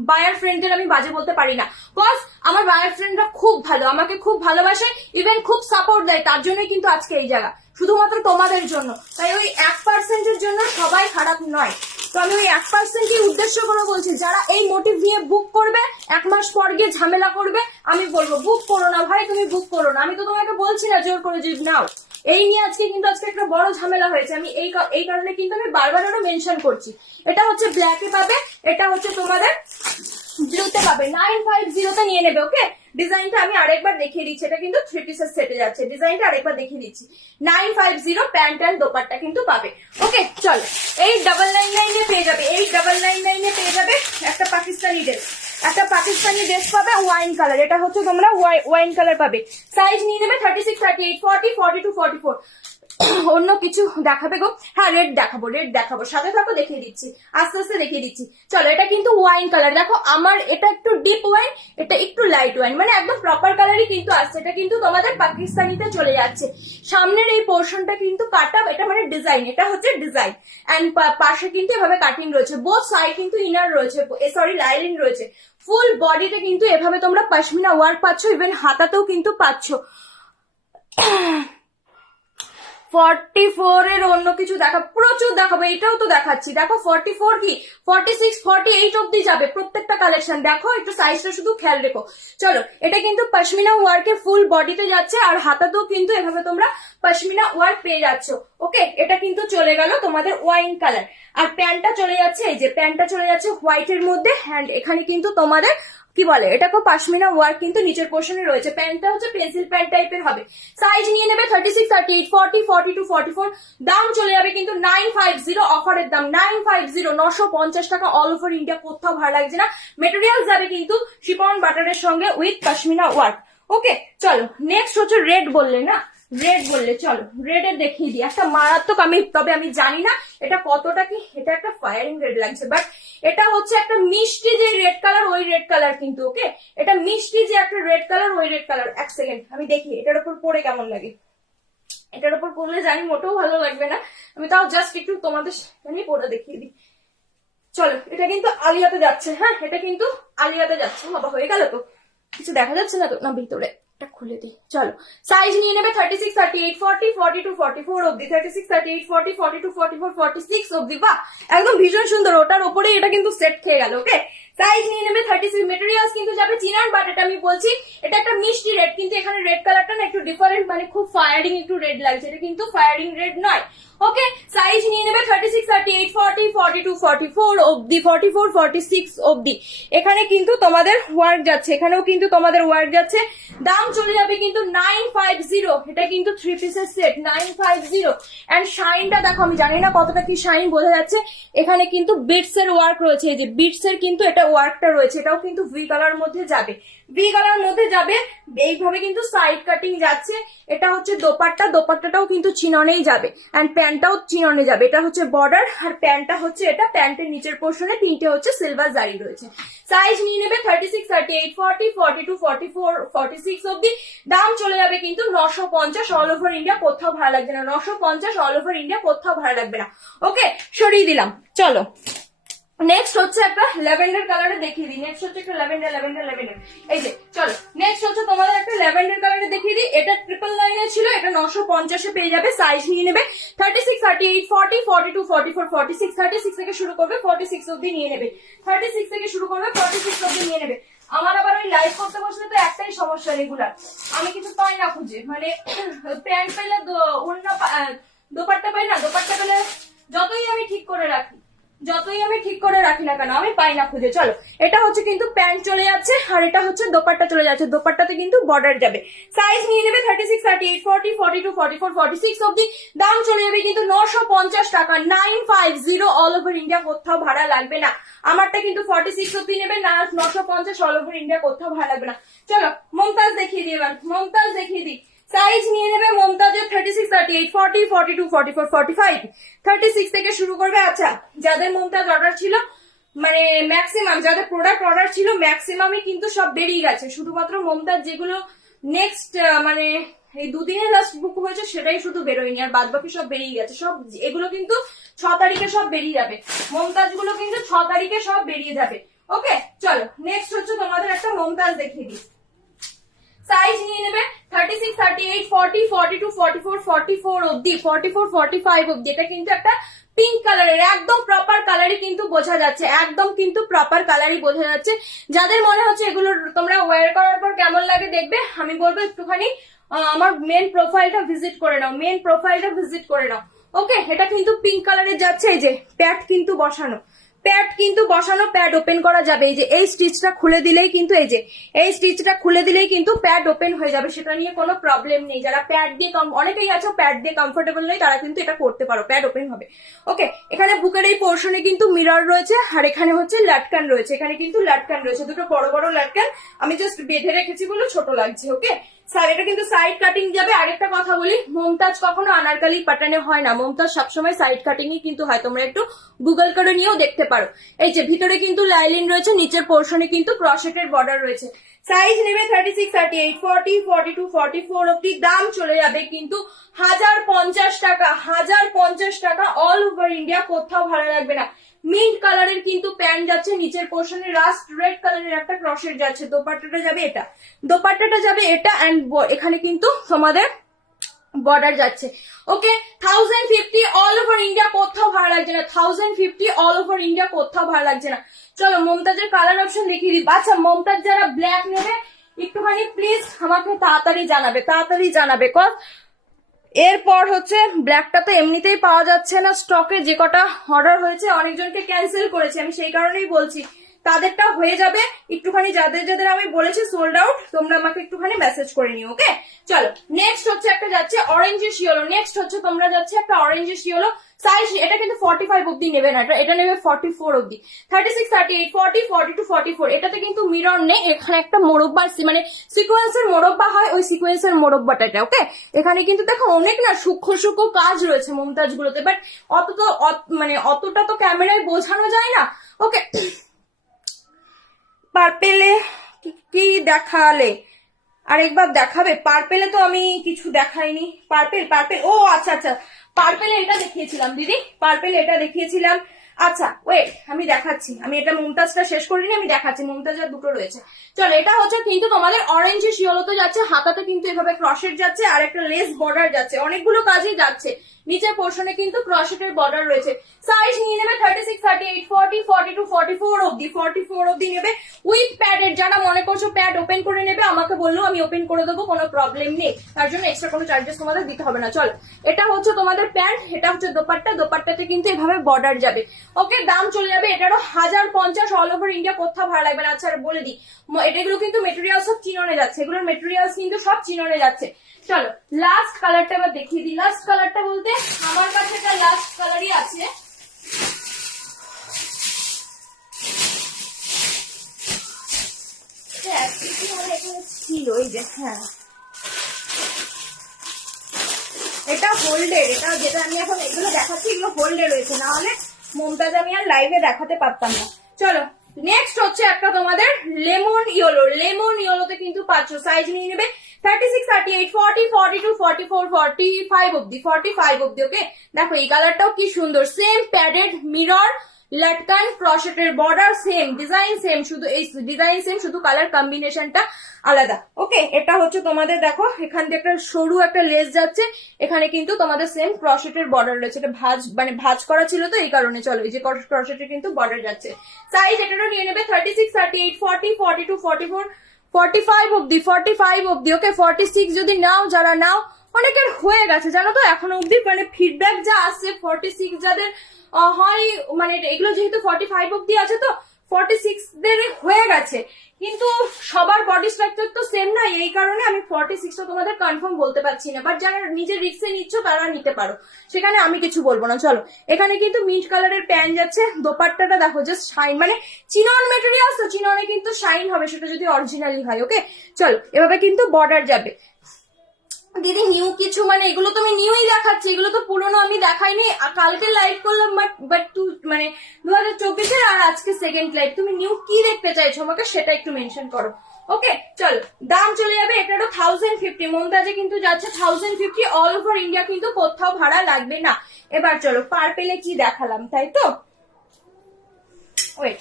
বায়ার ফ্রেন্ডদের আমি বাজে বলতে পারি না, বিকজ আমার বায়ার ফ্রেন্ডরা খুব ভালো, আমাকে খুব ভালোবাসে, ইভেন খুব সাপোর্ট দেয়। তার জন্যই কিন্তু আজকে এই জায়গা, শুধুমাত্র তোমাদের জন্য। তাই ওই 1%-এর জন্য সবাই খারাপ নয়। তো আমি ওই 1%-ই উদ্দেশ্য করে বলছি, যারা এই মোটিভ নিয়ে বুক করবে 1 মাস পর গিয়ে ঝামেলা করবে, আমি বলবো বুক করো না ভাই, তুমি বুক করো না। আমি তো তোমাকে বলছি না জোর করে যে নাও। এই নিয়ে আজকে একটা বড় ঝামেলা হয়েছে। আমি এই কারণে কিন্তু আমি বারবার আরো মেনশন করছি। এটা হচ্ছে ব্ল্যাকে পাবে, এটা হচ্ছে তোমাদের ব্লুতে পাবে। 950-তে নিয়ে নেবে। ওকে, ডিজাইনটা আমি আরেকবার দেখিয়ে দিচ্ছি, এটা কিন্তু 3 পিসের সেটে যাচ্ছে। ডিজাইনটা আরেকবার দেখিয়ে দিচ্ছি, 950 প্যান্ট অ্যান্ড দোপাট্টা কিন্তু পাবে। ওকে, চলো, 899 পেয়ে যাবে, 899 পেয়ে যাবে একটা পাকিস্তানি ড্রেস। একটা পাকিস্তানি ড্রেস পাবে ওয়াইন কালার, এটা হচ্ছে তোমরা ওয়াইন কালার পাবে। সাইজ নিয়ে নেবে 36, 38, 40, 42, 44। অন্য কিছু দেখাবে গো? হ্যাঁ, রেড দেখাবো, সাথে থাকো, দেখিয়ে দিচ্ছি, আস্তে আস্তে দেখিয়ে দিচ্ছি। চলো, এটা কিন্তু ওয়াইন কালার, দেখো আমার এটা একটু ডিপ ওয়াইন, এটা একটু লাইট ওয়াইন, মানে একদম প্রপার কালারই কিন্তু আসছে। এটা কিন্তু তোমাদের পাকিস্তানিতে চলে যাচ্ছে। সামনের এই পোর্শনটা কিন্তু কাটা, এটা মানে ডিজাইন, এটা হচ্ছে ডিজাইন, এন্ড পাশে কিন্তু এভাবে কাটিং রয়েছে, বোথ সাইড কিন্তু ইনার রয়েছে, সরি লাইলিন রয়েছে। ফুল বডিতে কিন্তু এভাবে তোমরা পশমিনা ওয়ার্ক পাচ্ছ, ইভেন হাতাতেও কিন্তু পাচ্ছ। 44 এর অন্য কিছু প্রচুর দেখাবো, এটাও তো দেখাচ্ছি। দেখো 44 কি 46, 48 অব্দি যাবে প্রত্যেকটা কালেকশন। দেখো একটু সাইজটা শুধু খেয়াল রেখো। চলো, এটা কিন্তু পশমিনা ওয়ার্কের ফুল বডিতে যাচ্ছে, আর হাতাতেও কিন্তু এভাবে তোমরা পশমিনা ওয়ার্ক পেয়ে যাচ্ছ। ওকে, এটা কিন্তু চলে গেল তোমাদের ওয়াইন কালার। আর প্যান্টটা চলে যাচ্ছে, এই যে প্যান্টটা চলে যাচ্ছে হোয়াইটের মধ্যে, হ্যান্ড এখানে কিন্তু তোমাদের কি বলে এটাকে পশমিনা ওয়ার্ক কিন্তু নিচের পোর্শনে রয়েছে। প্যান্টটা হচ্ছে পেন্সিল প্যান্ট টাইপের হবে। সাইজ নিয়ে নেবে 36, 38, 40, 42, 44। দাম চলে যাবে কিন্তু 950, অফারের দাম 950, 950 টাকা। অল ওভার ইন্ডিয়া, কোথাও ভালো লাগছে না। মেটেরিয়াল যাবে কিন্তু শিফন বাটারের সঙ্গে উইথ পশমিনা ওয়ার্ক। ওকে, চলো, নেক্সট হচ্ছে রেড বললে না, রেড বললে চলো রেডের দেখিয়ে দিই একটা মারাত্মক। তবে আমি জানি না এটা কতটা কি, এটা একটা ফায়ারিং রেড লাগছে, বাট এটা হচ্ছে একটা মিষ্টি যে রেড কালার, ওই রেড কালার কিন্তু। ওকে, এটা মিষ্টি যে একটা রেড কালার, ওই রেড কালার। এক সেকেন্ড আমি দেখি এটার উপর পরে কেমন লাগে। এটার উপর পরলে জানি মোটেও ভালো লাগবে না, আমি তাও জাস্ট একটু তোমাদের আমি পরে দেখিয়ে দিই। চলো, এটা কিন্তু আলিয়াতে যাচ্ছে। হ্যাঁ, এটা কিন্তু আলিয়াতে যাচ্ছে। বাবা, হয়ে গেল তো, কিছু দেখা যাচ্ছে না তো না ভিতরে? এটা খুলে দিই। চলো সাইজ নিয়ে নেবে 36, 38, 40, 42, 44 অব্দি, 36, 38, 40, 42, 44, 46 অব্দি। বাহ, একদম ভীষণ সুন্দর। ওটার উপরেই এটা কিন্তু সেট খেয়ে গেল। ওকে, সাইজ নিয়ে নেবে 36। মেটেরিয়ালস কিন্তু যাবে চিনান, বাট এটা আমি বলছি এটা একটা মিষ্টি রেড, কিন্তু এখানে রেড কালারটা না একটু ডিফারেন্ট, মানে খুব ফায়ারিং একটু রেড লাগছে, এটা কিন্তু ফায়ারিং রেড নয়। ওকে, সাইজ নিয়ে নেবে 36, 38, 40, 42, 44 অব্দি, 44, 46 অব্দি। এখানে কিন্তু তোমাদের ওয়ার্ক যাচ্ছে, এখানেও কিন্তু তোমাদের ওয়ার্ক যাচ্ছে। দাম চলে যাবে কিন্তু 950। এটা কিন্তু 3 পিসের সেট 950। এন্ড শাইনটা দেখো, আমি জানি না কতটা কি শাইন বোঝা যাচ্ছে। এখানে কিন্তু বিটস এর ওয়ার্ক রয়েছে, এই যে বিটস এর কিন্তু এটা ওয়ার্কটা রয়েছে। এটাও কিন্তু ভি কালার মধ্যে যাবে, ভি কালার মধ্যে যাবে। এইভাবে কিন্তু সাইড কাটিং যাচ্ছে। এটা হচ্ছে দোপাট্টা, দোপাট্টাটাও কিন্তু চিননেই যাবে, এন্ড প্যান্টটাও চিননে যাবে। এটা হচ্ছে বর্ডার, আর প্যান্টটা হচ্ছে এটা, প্যান্টের নিচের পোর্শনে তিনটে হচ্ছে সিলভার জারি রয়েছে। সাইজ নিয়ে নেবে 36, 38, 40, 42, 44, 46 অব্দি। দাম চলে যাবে কিন্তু 950 অল ওভার ইন্ডিয়া, কোথাও ভাড়া লাগবে না। 950 অল ওভার ইন্ডিয়া, কোথাও ভাড়া লাগবে না। ওকে, সরিয়ে দিলাম। চলো নেক্সট হচ্ছে একটা ল্যাভেন্ডার কালারে দেখিয়ে দিই। নেক্সট হচ্ছে একটা ল্যাভেন্ডার, এই যে চলো নেক্সট হচ্ছে তোমাদের একটা ল্যাভেন্ডার কালারে দেখিয়ে দিই। এটা 999 ছিল, এটা 950 পেয়ে যাবে। সাইজ নিয়ে নেবে 36, 38, 40, 42, 44, 46, 36 থেকে শুরু করবে 46 অব্দি নিয়ে নেবে। 36 থেকে শুরু করবে 46 অব্দি নিয়ে নেবে। আমার আবার ওই লাইভ করতে বসলে তো একটাই সমস্যা রেগুলার, আমি কিছু পাই না খুঁজে, মানে প্যান্ট পেলে অন্য দোপাট্টা পাই না, দোপাট্টা পেলে যতই আমি ঠিক করে রাখি না কেন আমি পাই না খুঁজে। চলো, এটা হচ্ছে কিন্তু প্যান্ট চলে যাচ্ছে, আর এটা হচ্ছে দোপাট্টা চলে যাচ্ছে। দোপাট্টাতে কিন্তু বর্ডার যাবে। সাইজ নিয়ে নেবে 36, 38, 40, 42, 44, 46 অব্দি। দাম চলে যাবে কিন্তু 950 টাকা, 950 অল ওভার ইন্ডিয়া, কোথাও ভাড়া লাগবে না। আমারটা কিন্তু 46 অব্দি নেবে না, 950 অল ওভার ইন্ডিয়া, কোথাও ভাড়া লাগবে না। চলো মমতাজ দেখিয়ে দিই, এবার মমতাজ দেখিয়ে দিই। সাইজ নিয়ে নেবে মমতাজের 36, 38, 40, 42, 44, 45, 36 থেকে শুরু করবে। আচ্ছা, যাদের মমতাজ অর্ডার ছিল, মানে ম্যাক্সিমাম যাদের প্রোডাক্ট অর্ডার ছিল ম্যাক্সিমামই কিন্তু সব বেরিয়ে গেছে। শুধুমাত্র মমতাজ যেগুলো নেক্সট মানে এই দুদিনের লাস্ট বুক হয়েছে সেটাই শুধু বেরোয়নি, আর বাদ বাকি সব বেরিয়ে গেছে। সব এগুলো কিন্তু 6 তারিখে সব বেরিয়ে যাবে। মমতাজ গুলো কিন্তু 6 তারিখে সব বেরিয়ে যাবে। ওকে, চলো নেক্সট হচ্ছে তোমাদের একটা মমতাজ দেখিয়ে দিই। সাইজ নিয়ে নেবে 36, 38, 40, 42, 44, 44 অব্দি, 44, 45 অব্দি। এটা কিন্তু একটা পিঙ্ক কালারের, একদম প্রপার কালারই কিন্তু বোঝা যাচ্ছে, একদম কিন্তু প্রপার কালারই বোঝা যাচ্ছে। যাদের মনে হচ্ছে এগুলো তোমরা ওয়্যার করার পর কেমন লাগে দেখবে, আমি বলবো একটুখানি আমার মেন প্রোফাইলটা ভিজিট করে নাও, মেন প্রোফাইলটা ভিজিট করে নাও। ওকে, এটা কিন্তু পিঙ্ক কালারের যাচ্ছে। এই যে প্যাড কিন্তু বসানো, প্যাড কিন্তু বসানো, প্যাড ওপেন করা যাবে। এই যে এই স্টিচটা খুলে দিলেই কিন্তু, এই যে এই স্টিচটা খুলে দিলেই কিন্তু প্যাড ওপেন হয়ে যাবে, সেটা নিয়ে কোনো প্রবলেম নেই। যারা প্যাড দিয়ে অনেকেই আছো প্যাড দিয়ে কমফোর্টেবল নেই, তারা কিন্তু এটা করতে পারো, প্যাড ওপেন হবে। ওকে, এখানে বুকের এই পোর্শনে কিন্তু মিরর রয়েছে, আর এখানে হচ্ছে লাটকান রয়েছে। এখানে কিন্তু লাটকান রয়েছে, দুটো বড় বড় লাটকান, আমি জাস্ট বেঁধে রেখেছি বলে ছোট লাগছে। ওকে, এটা কিন্তু সাইড কাটিং যাবে। আরেকটা কথা বলি, মমতাজ কখনো আনারকালি প্যাটার্নে হয় না, মমতাজ সবসময় সাইড কাটিংই কিন্তু হয়। তোমরা একটু গুগল করে নিয়েও দেখতে পারো। এই যে ভিতরে কিন্তু লাইলিন রয়েছে, নিচের পোর্শনে কিন্তু ক্রসেটের বর্ডার রয়েছে। সাইজ নেবে 36, 38, 40, 42, 44 অব্দি। দাম চলে যাবে কিন্তু 1050 টাকা, 1050 টাকা অল ওভার ইন্ডিয়া, কোথাও ভালো লাগবে না। মিন্ট কালারের কিন্তু প্যান্ট যাচ্ছে, নিচের পোর্শনে রাস্ট রেড কালারের একটা ক্রসেট যাচ্ছে। দোপাট্টাটা যাবে এটা, দোপাট্টাটা যাবে এটা, এন্ড এখানে কিন্তু তোমাদের বর্ডার যাচ্ছে। ওকে, 1050 অল ওভার ইন্ডিয়া, কোথাও ভালো লাগছে না। 1050 অল ওভার ইন্ডিয়া, কোথাও ভালো লাগছে না। চলো মমতাজের কালার অপশন দেখিয়ে দিই। আচ্ছা, মমতাজ যারা ব্ল্যাক নেবে একটুখানি প্লিজ আমাকে তাড়াতাড়ি জানাবে, কজ এরপর হচ্ছে ব্ল্যাকটা তো এমনিতেই পাওয়া যাচ্ছে না স্টকে। যে কটা অর্ডার হয়েছে অনেকজনকে ক্যান্সেল করেছি, আমি সেই কারণেই বলছি তাদেরটা হয়ে যাবে একটুখানি। যাদের আমি বলেছি সোল্ড আউট, তোমরা আমাকে একটুখানি মেসেজ করে নিও। ওকে, চলো নেক্সট হচ্ছে একটা যাচ্ছে অরেঞ্জেস ইয়েলো। নেক্সট হচ্ছে তোমরা যাচ্ছে একটা অরেঞ্জেস ইয়েলো। সাইজ এটা কিন্তু 45 অব্দি নেবে না, এটা নেবে 44 অব্দি। 36, 38, 40, 42, 44। এটাতে কিন্তু মিরর নেই, এখানে একটা মোরব্বা মানে সিকোয়েন্সের মোরব্বা হয়, ওই সিকোয়েন্সের মোরব্বাটা। ওকে, এখানে কিন্তু দেখো অনেক না সূক্ষ্ম কাজ রয়েছে মমতাজ গুলোতে, বাট অতটা তো ক্যামেরায় বোঝানো যায় না। ওকে, পার্পেলে কি দেখালে, আরেকবার দেখাবে? পার্পেলে তো আমি কিছু দেখাইনি। পার্পেল ও আচ্ছা, পার্পেলে এটা দেখিয়েছিলাম দিদি, পার্পেল এটা দেখিয়েছিলাম। আচ্ছা ওয়েট, আমি দেখাচ্ছি, আমি এটা মুমতাজটা শেষ করিনি, আমি দেখাচ্ছি। মুমতাজ আর দুটো রয়েছে। চলো, এটা হচ্ছে কিন্তু তোমাদের অরেঞ্জের শিওলোতে যাচ্ছে, হাতাতে কিন্তু এভাবে ক্রশেট যাচ্ছে, আর একটা লেস বর্ডার যাচ্ছে, অনেকগুলো কাজই যাচ্ছে। নিচের পোর্শনে কিন্তু ক্রশেটের বর্ডার রয়েছে। সাইজ নিয়ে নেবে 36, 38, 40, 42, 44 অব্দি, 44 অব্দি নেবে উইথ প্যাডের। যারা মনে করছো প্যাড ওপেন করে নেবে, আমাকে বললো, আমি ওপেন করে দেবো, কোনো প্রবলেম নেই, তার জন্য এক্সট্রা কোনো চার্জেস তোমাদের দিতে হবে না। চলো, এটা হচ্ছে তোমাদের প্যান্ট, এটা হচ্ছে দোপাট্টা, দোপাট্টাতে কিন্তু এভাবে বর্ডার যাবে। ওকে, দাম চলে যাবে এটারও 1050, অল ওভার ইন্ডিয়া, কোথাও ভাড়া লাগবে না। আচ্ছা বলে দিই, এটাগুলো কিন্তু মেটেরিয়াল সব চিননে যাচ্ছে, এগুলোর মেটেরিয়ালস কিন্তু সব চিননে যাচ্ছে। চলো, লাস্ট কালারটা এবার দেখিয়ে দিই। লাস্ট কালারটা বলতে আমার কাছে একটা লাস্ট কালারই আছে, ছিল এই যে, হ্যাঁ এটা হোল্ডের, এটা যেটা আমি এখন এগুলো দেখাচ্ছি এগুলো হোল্ডে রয়েছে, না হলে মুমতাজ আমি আর লাইভে দেখাতে পারতাম না। চলো, নেক্সট হচ্ছে একটা তোমাদের লেমন ইয়েলো। লেমন ইয়েলোতে কিন্তু পাচ্ছ, সাইজ নিয়ে নেবে 36, 38, 40, 42, 44, 45 অব্দি, 45 অব্দি। ওকে, দেখো এই কালারটাও কি সুন্দর, সেম প্যাডেড মিরর লাটকান ক্রশেটের বর্ডার, সেম ডিজাইন, সেম শুধু এই ডিজাইন সেম, শুধু কালার কম্বিনেশনটা আলাদা। ওকে, এটা হচ্ছে তোমাদের দেখো এখান থেকে একটা সরু একটা লেস যাচ্ছে, এখানে কিন্তু তোমাদের সেম ক্রশেটের বর্ডার রয়েছে, এটা ভাঁজ করা ছিল তো এই কারণে। চলো, এই যে ক্রশেটের কিন্তু বর্ডার যাচ্ছে। সাইজ এটারও নিয়ে নেবে 36, 38, 40, 42, 44, 45 অব্দি, 45 অব্দি। ওকে, 46 যদি নাও, যারা নাও, অনেকের হয়ে গেছে জানো তো এখনো অব্দি, মানে ফিডব্যাক যা আসছে 46 যাদের হয়, মানে এগুলো যেহেতু 45 অব্দি আছে তো 46 দের হয়ে গেছে, কিন্তু সবার বডি স্ট্রাকচার তো সেম না, এই কারণে আমি 46টা তোমাদের কনফার্ম বলতে পারছি না। বাট যারা নিজের রিক্সে নিচ্ছ তারা নিতে পারো, সেখানে আমি কিছু বলবো না। চলো, এখানে কিন্তু মিন্ট কালারের প্যান্ট যাচ্ছে, দোপাট্টাটা দেখো জাস্ট শাইন, মানে চিনন মেটেরিয়াল তো চিননে কিন্তু শাইন হবে, সেটা যদি অরিজিনালি হয়। ওকে, চলো, এভাবে কিন্তু বর্ডার যাবে। দিদি নিউ কিছু, মানে এগুলো তো আমি নিউই দেখাচ্ছি, এগুলো তো পুরোনো আমি দেখাইনি, কালকে লাইভ করলাম, বাট মানে 2024-এর, আর আজকে সেকেন্ড লাইভ। তুমি নিউ কি দেখতে চাইছো আমাকে সেটা একটু মেনশন করো। ওকে, চলো, দাম চলে যাবে এটারও 1050, মমতাজে কিন্তু যাচ্ছে 1050, অল ওভার ইন্ডিয়া, কিন্তু কোথাও ভাড়া লাগবে না। এবার চলো, পার্পেলে কি দেখালাম, তাই তো? ওয়েট,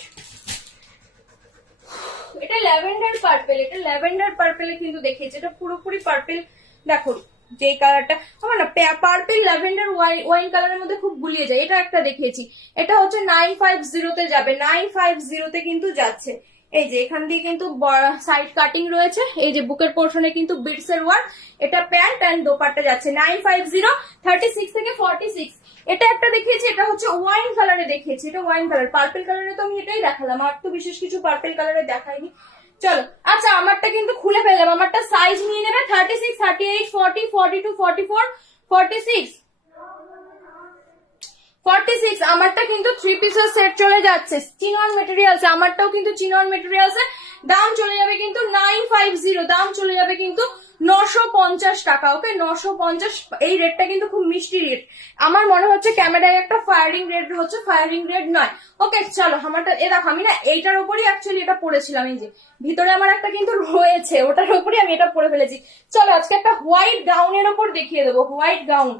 এটা ল্যাভেন্ডার পার্পেল, এটা ল্যাভেন্ডার পার্পেলে কিন্তু দেখিয়েছে, এটা পুরোপুরি পার্পেল। দেখো যে কালারটা আমার না পার্পল ল্যাভেন্ডার ওয়াইন কালারের মধ্যে খুব গুলিয়ে যায়, এটা একটা দেখিয়েছি। এটা হচ্ছে 950-তে যাবে, 950-তে কিন্তু যাচ্ছে। এই যে এখান দিয়ে কিন্তু সাইড কাটিং রয়েছে, এই যে বুকের পোর্শনে কিন্তু বিটস এর ওয়ার্ক। এটা প্যান্ট অ্যান্ড দোপাট্টা যাচ্ছে 950, 36 থেকে 46। এটা একটা দেখিয়েছি, এটা হচ্ছে ওয়াইন কালারে দেখিয়েছি, এটা ওয়াইন কালার। পার্পল কালারে তো আমি এটাই দেখালাম, আর তো বিশেষ কিছু পার্পল কালারে দেখাইনি। চলো, আচ্ছা আমারটা কিন্তু খুলে ফেললাম, আমারটা সাইজ নিয়ে নেবে 36, 38, 40, 42, 44, 46, 46। আমারটা কিন্তু 3 পিসের সেট চলে যাচ্ছে, চিনন মেটেরিয়ালস, আমারটাও কিন্তু চিনন মেটেরিয়ালস। দাম চলে যাবে কিন্তু 950, দাম চলে যাবে কিন্তু 950 টাকা। ওকে, 950, এই রেটটা কিন্তু খুব মিষ্টি রেট। আমার মনে হচ্ছে ক্যামেরায় একটা ফায়ারিং রেট হচ্ছে, ফায়ারিং রেট নয়। ওকে, চলো, আমারটা এ দেখো, আমি না এইটার উপরই অ্যাকচুয়ালি এটা পরেছিলাম, এই যে ভিতরে আমার একটা কিন্তু রয়েছে, ওটার উপরই আমি এটা পরে ফেলেছি। চলো, আজকে একটা হোয়াইট গাউনের ওপর দেখিয়ে দেবো, হোয়াইট গাউন।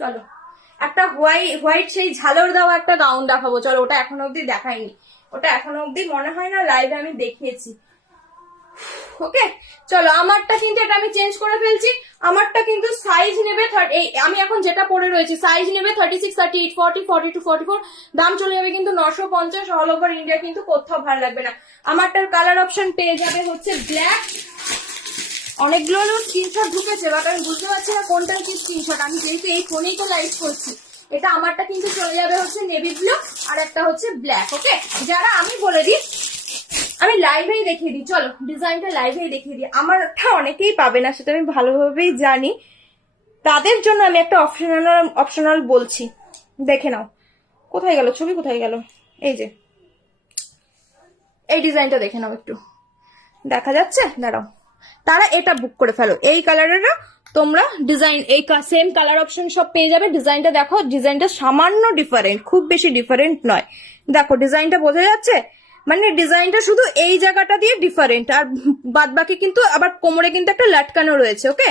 চলো, একটা হোয়াইট সেই ঝালর দেওয়া একটা গাউন দেখাবো। চলো, ওটা এখনো অব্দি দেখাইনি, ওটা এখনো অব্দি মনে হয় না লাইভে আমি দেখিয়েছি। ওকে, চলো, আমারটা কিন্তু এটা আমি চেঞ্জ করে ফেলছি। আমারটা কিন্তু সাইজ নেবে আমি এখন যেটা পরে রয়েছে, সাইজ নেবে 36, 38, 40, 42, 44। দাম চলে যাবে কিন্তু 950, অল ওভার ইন্ডিয়া, কিন্তু কোথাও ভালো লাগবে না। আমারটার কালার অপশন পেয়ে যাবে হচ্ছে ব্ল্যাক। অনেকগুলো স্ক্রিনশট ঢুকেছে, বাট আমি বুঝতে পারছি না কোনটার কি স্ক্রিনশট, আমি যেহেতু এই ফোনেই তো লাইভ করছি। এটা আমারটা কিন্তু চলে যাবে হচ্ছে নেভি ব্লু, আর একটা হচ্ছে ব্ল্যাক। ওকে, যারা আমি বলে দিই, আমি লাইভেই দেখিয়ে দিই, চলো ডিজাইনটা লাইভেই দেখিয়ে দিই। আমারটা অনেকেই পাবে না, সেটা আমি ভালোভাবেই জানি, তাদের জন্য আমি একটা অপশনাল বলছি, দেখে নাও। কোথায় গেল ছবি, কোথায় গেল? এই যে এই ডিজাইনটা দেখে নাও, একটু দেখা যাচ্ছে, দাঁড়াও, তারা এটা বুক করে ফেলো। এই কালারের তোমরা ডিজাইন, এই সেম কালার অপশন সব পেয়ে যাবে। ডিজাইনটা দেখো, ডিজাইনটা সামান্য ডিফারেন্ট, খুব বেশি ডিফারেন্ট নয়। দেখো ডিজাইনটা বোঝা যাচ্ছে, মানে ডিজাইনটা শুধু এই জায়গাটা দিয়ে ডিফারেন্ট, আর বাদ বাকি কিন্তু আবার কোমরে কিন্তু একটা লাটকানো রয়েছে। ওকে,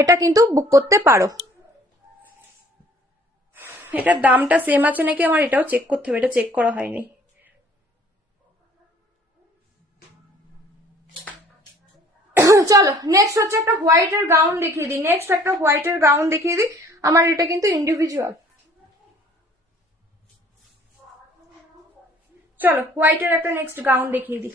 এটা কিন্তু বুক করতে পারো। এটার দামটা সেম আছে নাকি আমার এটাও চেক করতে হবে, এটা চেক করা হয়নি। চলো নেক্সট হচ্ছে একটা হোয়াইটের গাউন দেখিয়ে দিই, নেক্সট একটা হোয়াইটের গাউন দেখিয়ে দিই। আমার এটা কিন্তু ইন্ডিভিজুয়াল। চলো হোয়াইটের একটা নেক্সট গাউন দেখিয়ে দিই।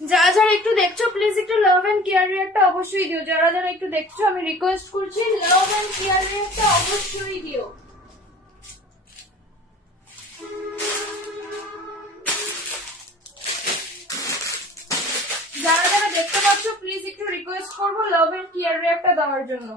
যারা যারা একটু দেখছো প্লিজ একটু লাভ এন্ড কেয়ার রিয়াক্টটা অবশ্যই দিও। যারা যারা একটু দেখছো আমি রিকোয়েস্ট করছি, লাভ এন্ড কেয়ার রিয়াক্টটা অবশ্যই দিও। যারা যারা দেখতে পাচ্ছ প্লিজ একটু রিকোয়েস্ট করবো লাভ এন্ড কেয়ার রিয়াক্টটা দেওয়ার জন্য।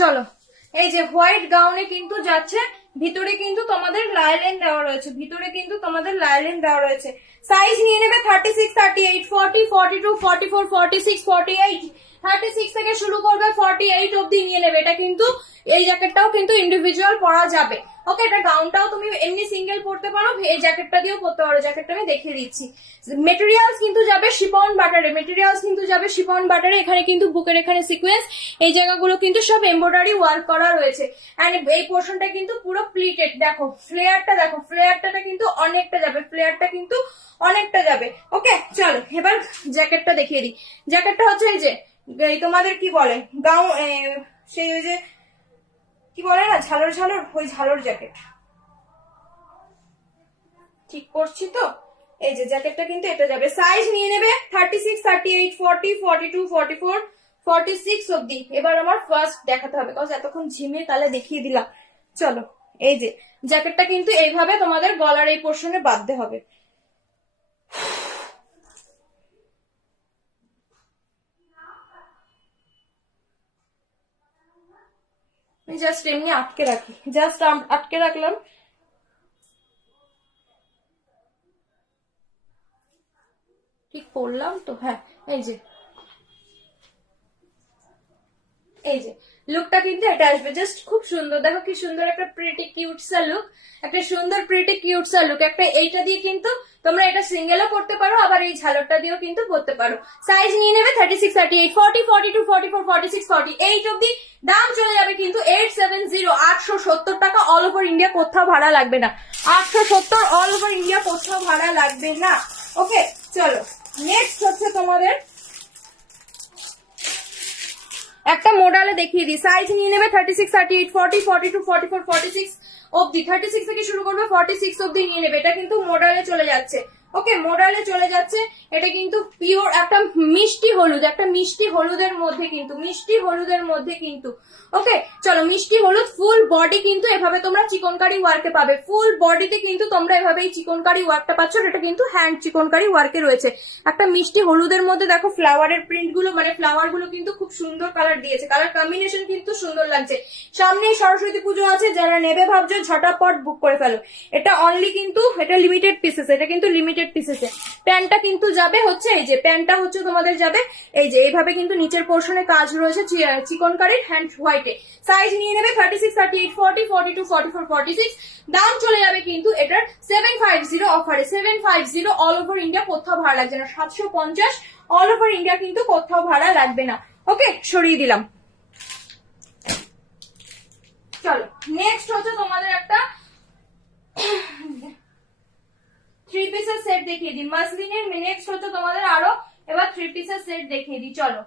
চলো এই যে হোয়াইট গাউনে কিন্তু যাচ্ছে, ভিতরে কিন্তু তোমাদের লাইলেন দেওয়া রয়েছে, ভিতরে কিন্তু তোমাদের লাইলেন দেওয়া রয়েছে। সাইজ নিয়ে নেবে 36, 38, 40, 42, 44, 46, 48, 36 থেকে শুরু করবে 48 অব্দি নিয়ে নেবে। এটা কিন্তু এই জ্যাকেটটাও কিন্তু ইন্ডিভিজুয়াল পরা যাবে। ওকে, এটা গাউনটাও তুমি এমনি সিঙ্গেল পরতে পারো, এই জ্যাকেটটা দিয়েও পরতে পারো। জ্যাকেটটা আমি দেখিয়ে দিচ্ছি। মেটেরিয়ালস কিন্তু যাবে শিফন বাটারে, মেটেরিয়ালস কিন্তু যাবে শিফন বাটারে। এখানে কিন্তু বুকের এখানে সিকোয়েন্স, এই জায়গাগুলো কিন্তু সব এমব্রয়ডারি ওয়ার্ক করা রয়েছে। এন্ড এই পোর্শনটা কিন্তু পুরো প্লিটেড। দেখো ফ্লেয়ারটা, দেখো ফ্লেয়ারটা কিন্তু অনেকটা যাবে, ফ্লেয়ারটা কিন্তু অনেকটা যাবে। ওকে চলো এবার জ্যাকেটটা দেখিয়ে দিই। জ্যাকেটটা হচ্ছে এই যে তোমাদের কি বলে গাউন, সেই ওই যে কি বলে না ঝালর ঝালর, ওই ঝালর জ্যাকেট। ঠিক করছি তো? এই যে জ্যাকেটটা কিন্তু এটা যাবে। সাইজ নিয়ে নেবে 36, 38, 40, 42, 44, 46 অব্দি। এবার আমার ফার্স্ট দেখাতে হবে, কজ এতক্ষণ ঝিমিয়ে তাহলে দেখিয়ে দিলাম। চলো এই যে জ্যাকেটটা কিন্তু এইভাবে তোমাদের গলার এই পোর্শনে বাঁধতে হবে। আমি জাস্ট এমনি আটকে রাখি, জাস্ট আটকে রাখলাম। ঠিক করলাম তো? হ্যাঁ এই যে, এই যে লুকটা কিন্তু এটা আসবে। জাস্ট খুব সুন্দর, দেখো কি সুন্দর একটা প্রিটি কিউট সা লুক, একটা সুন্দর প্রিটি কিউট সা লুক। একটা এইটা দিয়ে কিন্তু তোমরা এটা সিঙ্গেলও করতে পারো, আবার এই ঝালরটা দিয়েও কিন্তু করতে পারো। সাইজ নিয়ে নেবে 36, 38, 40, 42, 44, 46, 48 অব্দি। দাম চলে যাবে কিন্তু 870, 870 টাকা। অল ওভার ইন্ডিয়া কোথাও ভাড়া লাগবে না। 870 অল ওভার ইন্ডিয়া কোথাও ভাড়া লাগবে না। ওকে চলো নেক্সট হচ্ছে তোমাদের একটা মডেলে দেখিয়ে দিই। সাইজ নিয়ে নেবে 36, 38, 40, 42, 44, 46 অব্দি। 36 থেকে শুরু করবে 46 অব্দি নিয়ে নেবে। এটা কিন্তু মডেলে চলে যাচ্ছে। ওকে মডেলে চলে যাচ্ছে। এটা কিন্তু পিওর একটা মিষ্টি হলুদ, একটা মিষ্টি হলুদের মধ্যে কিন্তু, মিষ্টি হলুদের মধ্যে কিন্তু। ওকে চলো মিষ্টি হলুদ, ফুল বডি কিন্তু এভাবে তোমরা চিকনকারি ওয়ার্কে পাবে। ফুল বডিতে কিন্তু তোমরা এভাবে এই চিকনকারি ওয়ার্কটা পাচ্ছ। এটা কিন্তু হ্যান্ড চিকনকারি ওয়ার্কে রয়েছে। একটা মিষ্টি হলুদের মধ্যে দেখো ফ্লাওয়ারের প্রিন্ট গুলো, মানে ফ্লাওয়ার গুলো কিন্তু খুব সুন্দর কালার দিয়েছে। কালার কম্বিনেশন কিন্তু সুন্দর লাগছে। সামনেই সরস্বতী পুজো আছে, যারা নেবে ভাবছো ঝটাপট বুক করে ফেলো। এটা অনলি কিন্তু এটা লিমিটেড পিসেস, এটা কিন্তু লিমিটেড পিসেসে। প্যান্টটা কিন্তু যাবে হচ্ছে এই যে, প্যান্টটা হচ্ছে তোমাদের যাবে এই যে এইভাবে কিন্তু নিচের পোর্শনে কাজ রয়েছে চিকনকারির হ্যান্ড হোয়াইটে। সাইজ নিয়ে নেবে 36, 38, 40, 42, 44, 46। দাম চলে যাবে কিন্তু এটার 750 অফারে। 750 অল ওভার ইন্ডিয়া কোথাও ভাড়া লাগবে না। 750 অল ওভার ইন্ডিয়া কিন্তু কোথাও ভাড়া লাগবে না। ওকে সরিয়ে দিলাম। চলো নেক্সট হচ্ছে তোমাদের একটা 3 পিসের সেট দেখিয়ে দিই। মাসলিনের নেক্সট হচ্ছে তোমাদের আরো এবার 3 পিসের সেট দেখিয়ে দিই। চলো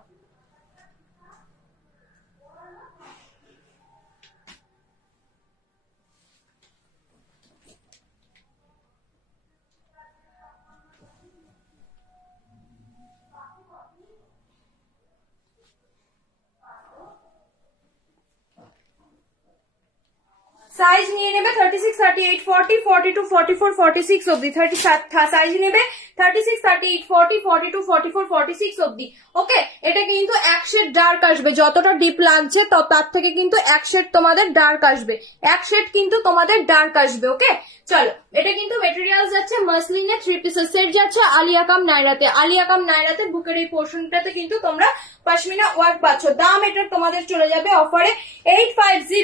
সাইজ নিয়ে নেবে 36, 38, 40, 42, 44, 46 অবধি। 37 সাইজ নেবে 36, 38, 40, 42, 44, 46 অবধি। ওকে, এটা কিন্তু এক শেড ডার্ক আসবে, যতটা ডিপ লাগছে তো তার থেকে কিন্তু এক শেড তোমাদের ডার্ক আসবে, এক শেড কিন্তু তোমাদের ডার্ক আসবে। ওকে, চলো, এটা কিন্তু মেটেরিয়াল যাচ্ছে মাসলিনে, 3 পিসের সেট যাচ্ছে আলিয়া কাম নাইরাতে। আলিয়া কাম নাইরাতে বুকের এই পোর্শনটাতে কিন্তু তোমরা পশমিনা ওয়ার্ক পাচ্ছ। দাম এটা তোমাদের চলে যাবে অফারে 850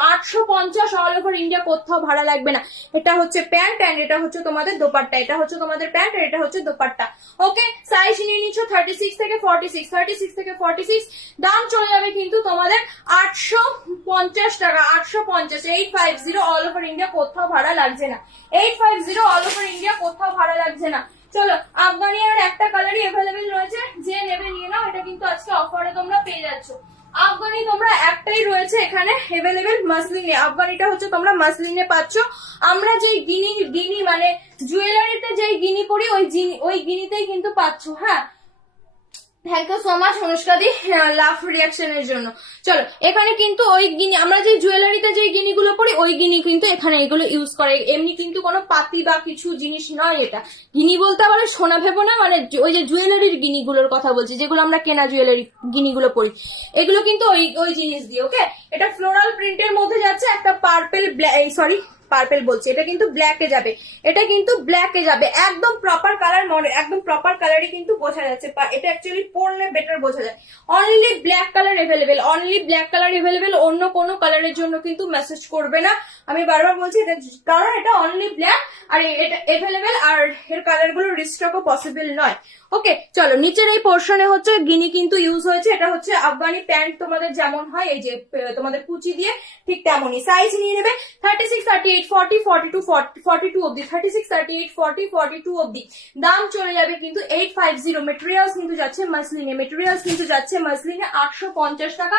850 অল ওভার ইন্ডিয়া, কোথাও ভাড়া লাগবে না। এটা হচ্ছে প্যান্ট এন্ড এটা হচ্ছে তোমাদের দোপাট্টা, এটা হচ্ছে তোমাদের প্যান্ট আর এটা হচ্ছে দোপাট্টা। ওকে, সাইজ নিয়ে নিচ্ছ 36 থেকে 46, 36 থেকে 46। দাম চলে যাবে কিন্তু তোমাদের 850 টাকা, 850, 850 অল ওভার ইন্ডিয়া, কোথাও ভাড়া লাগছে না। 850 অল ওভার ইন্ডিয়া, কোথাও ভাড়া লাগছে না। চলো, আফগানি আর একটা কালারই অ্যাভেলেবেল রয়েছে, যে নেবে নিয়ে নাও। এটা কিন্তু আজকে অফারে তোমরা পেয়ে যাচ্ছ। আফগানি তোমরা একটাই রয়েছে এখানে অ্যাভেলেবেল মাসলিনে। আফগানিটা হচ্ছে তোমরা মাসলিনে পাচ্ছ। আমরা যে গিনি মানে জুয়েলারিতে যেই গিনি পরি ওই গিনিতেই কিন্তু পাচ্ছ। হ্যাঁ, থ্যাংক ইউ সো মাচ অনুষ্কাদি লাভ রিয়াকশনের জন্য। চলো, এখানে কিন্তু ওই গিনি, আমরা যে জুয়েলারিতে যে গিনিগুলো পরি ওই গিনি কিন্তু এখানে এগুলো ইউজ করে। এমনি কিন্তু কোনো পাতি বা কিছু জিনিস নয় এটা। গিনি বলতে আবার সোনা ভেবো না, মানে ওই যে জুয়েলারির গিনিগুলোর কথা বলছি, যেগুলো আমরা কেনা জুয়েলারি গিনিগুলো পরি, এগুলো কিন্তু ওই জিনিস দিয়ে। ওকে, এটা ফ্লোরাল প্রিন্টের মধ্যে যাচ্ছে, একটা পার্পেল পার্পেল বলছি, এটা কিন্তু ব্ল্যাকে যাবে, এটা কিন্তু ব্ল্যাকে যাবে, একদম প্রপার কালার, একদম প্রপার কালারই কিন্তু বোঝা যাচ্ছে। এটা অ্যাকচুয়ালি পরলে বেটার বোঝা যায়। Only black colour available, only black colour available, অন্য কোনো কালারের জন্য কিন্তু মেসেজ করবে না। আমি বারবার বলছি এটা, কারণ এটা অনলি ব্ল্যাক আর এটা এভেলেবেল, আর এর কালার গুলো রিস্টকও পসিবল নয়। ওকে, চলো, নিচের এই পোর্শনে হচ্ছে গিনি কিন্তু ইউজ হয়েছে। এটা হচ্ছে আফগানি প্যান্ট তোমাদের যেমন হয়, এই যে তোমাদের কুচি দিয়ে, ঠিক তেমনই। সাইজ নিয়ে নেবে 36, 38, 40, 42, 42 অব্দি। 36, 38, 40, 42 অব্দি। দাম চলে যাবে কিন্তু 850। মেটেরিয়ালস কিন্তু যাচ্ছে মাসলিনে, মেটেরিয়ালস কিন্তু যাচ্ছে মাসলিনে 850 টাকা।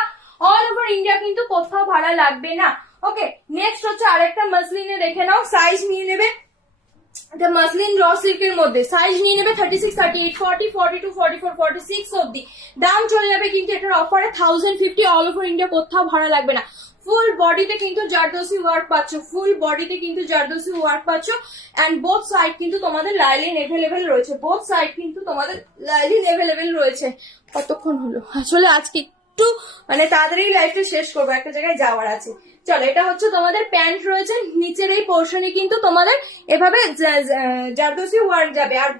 অল ওভার ইন্ডিয়া কিন্তু কোথাও ভাড়া লাগবে না। ওকে, নেক্সট হচ্ছে আরেকটা মাসলিনে দেখে নাও। সাইজ নিয়ে নেবে, এটা মাসলিন র সিল্কের মধ্যে। সাইজ নিয়ে নেবে 36, 38, 40, 42, 44, 46 অব্দি। দাম চলে যাবে কিন্তু এটার অফারে 1050। অল ওভার ইন্ডিয়া, কোথাও ভাড়া লাগবে না। ফুল বডিতে কিন্তু জারদোসি ওয়ার্ক পাচ্ছ, ফুল বডিতে কিন্তু জারদোসি ওয়ার্ক পাচ্ছ। এন্ড বোথ সাইড কিন্তু তোমাদের লাইলিন এভেলেবেল রয়েছে, বোথ সাইড কিন্তু তোমাদের লাইলিন এভেলেবেল রয়েছে। কতক্ষণ হলো? আসলে আজকে একটু মানে তাড়াতাড়ি লাইফটা শেষ করবো, একটা জায়গায় যাওয়ার আছে। চলো, এটা হচ্ছে তোমাদের প্যান্ট রয়েছে, নিচের এই পোর্শনে কিন্তু তোমাদের এভাবে জারদোসি ওয়ার্ক যাবে। আর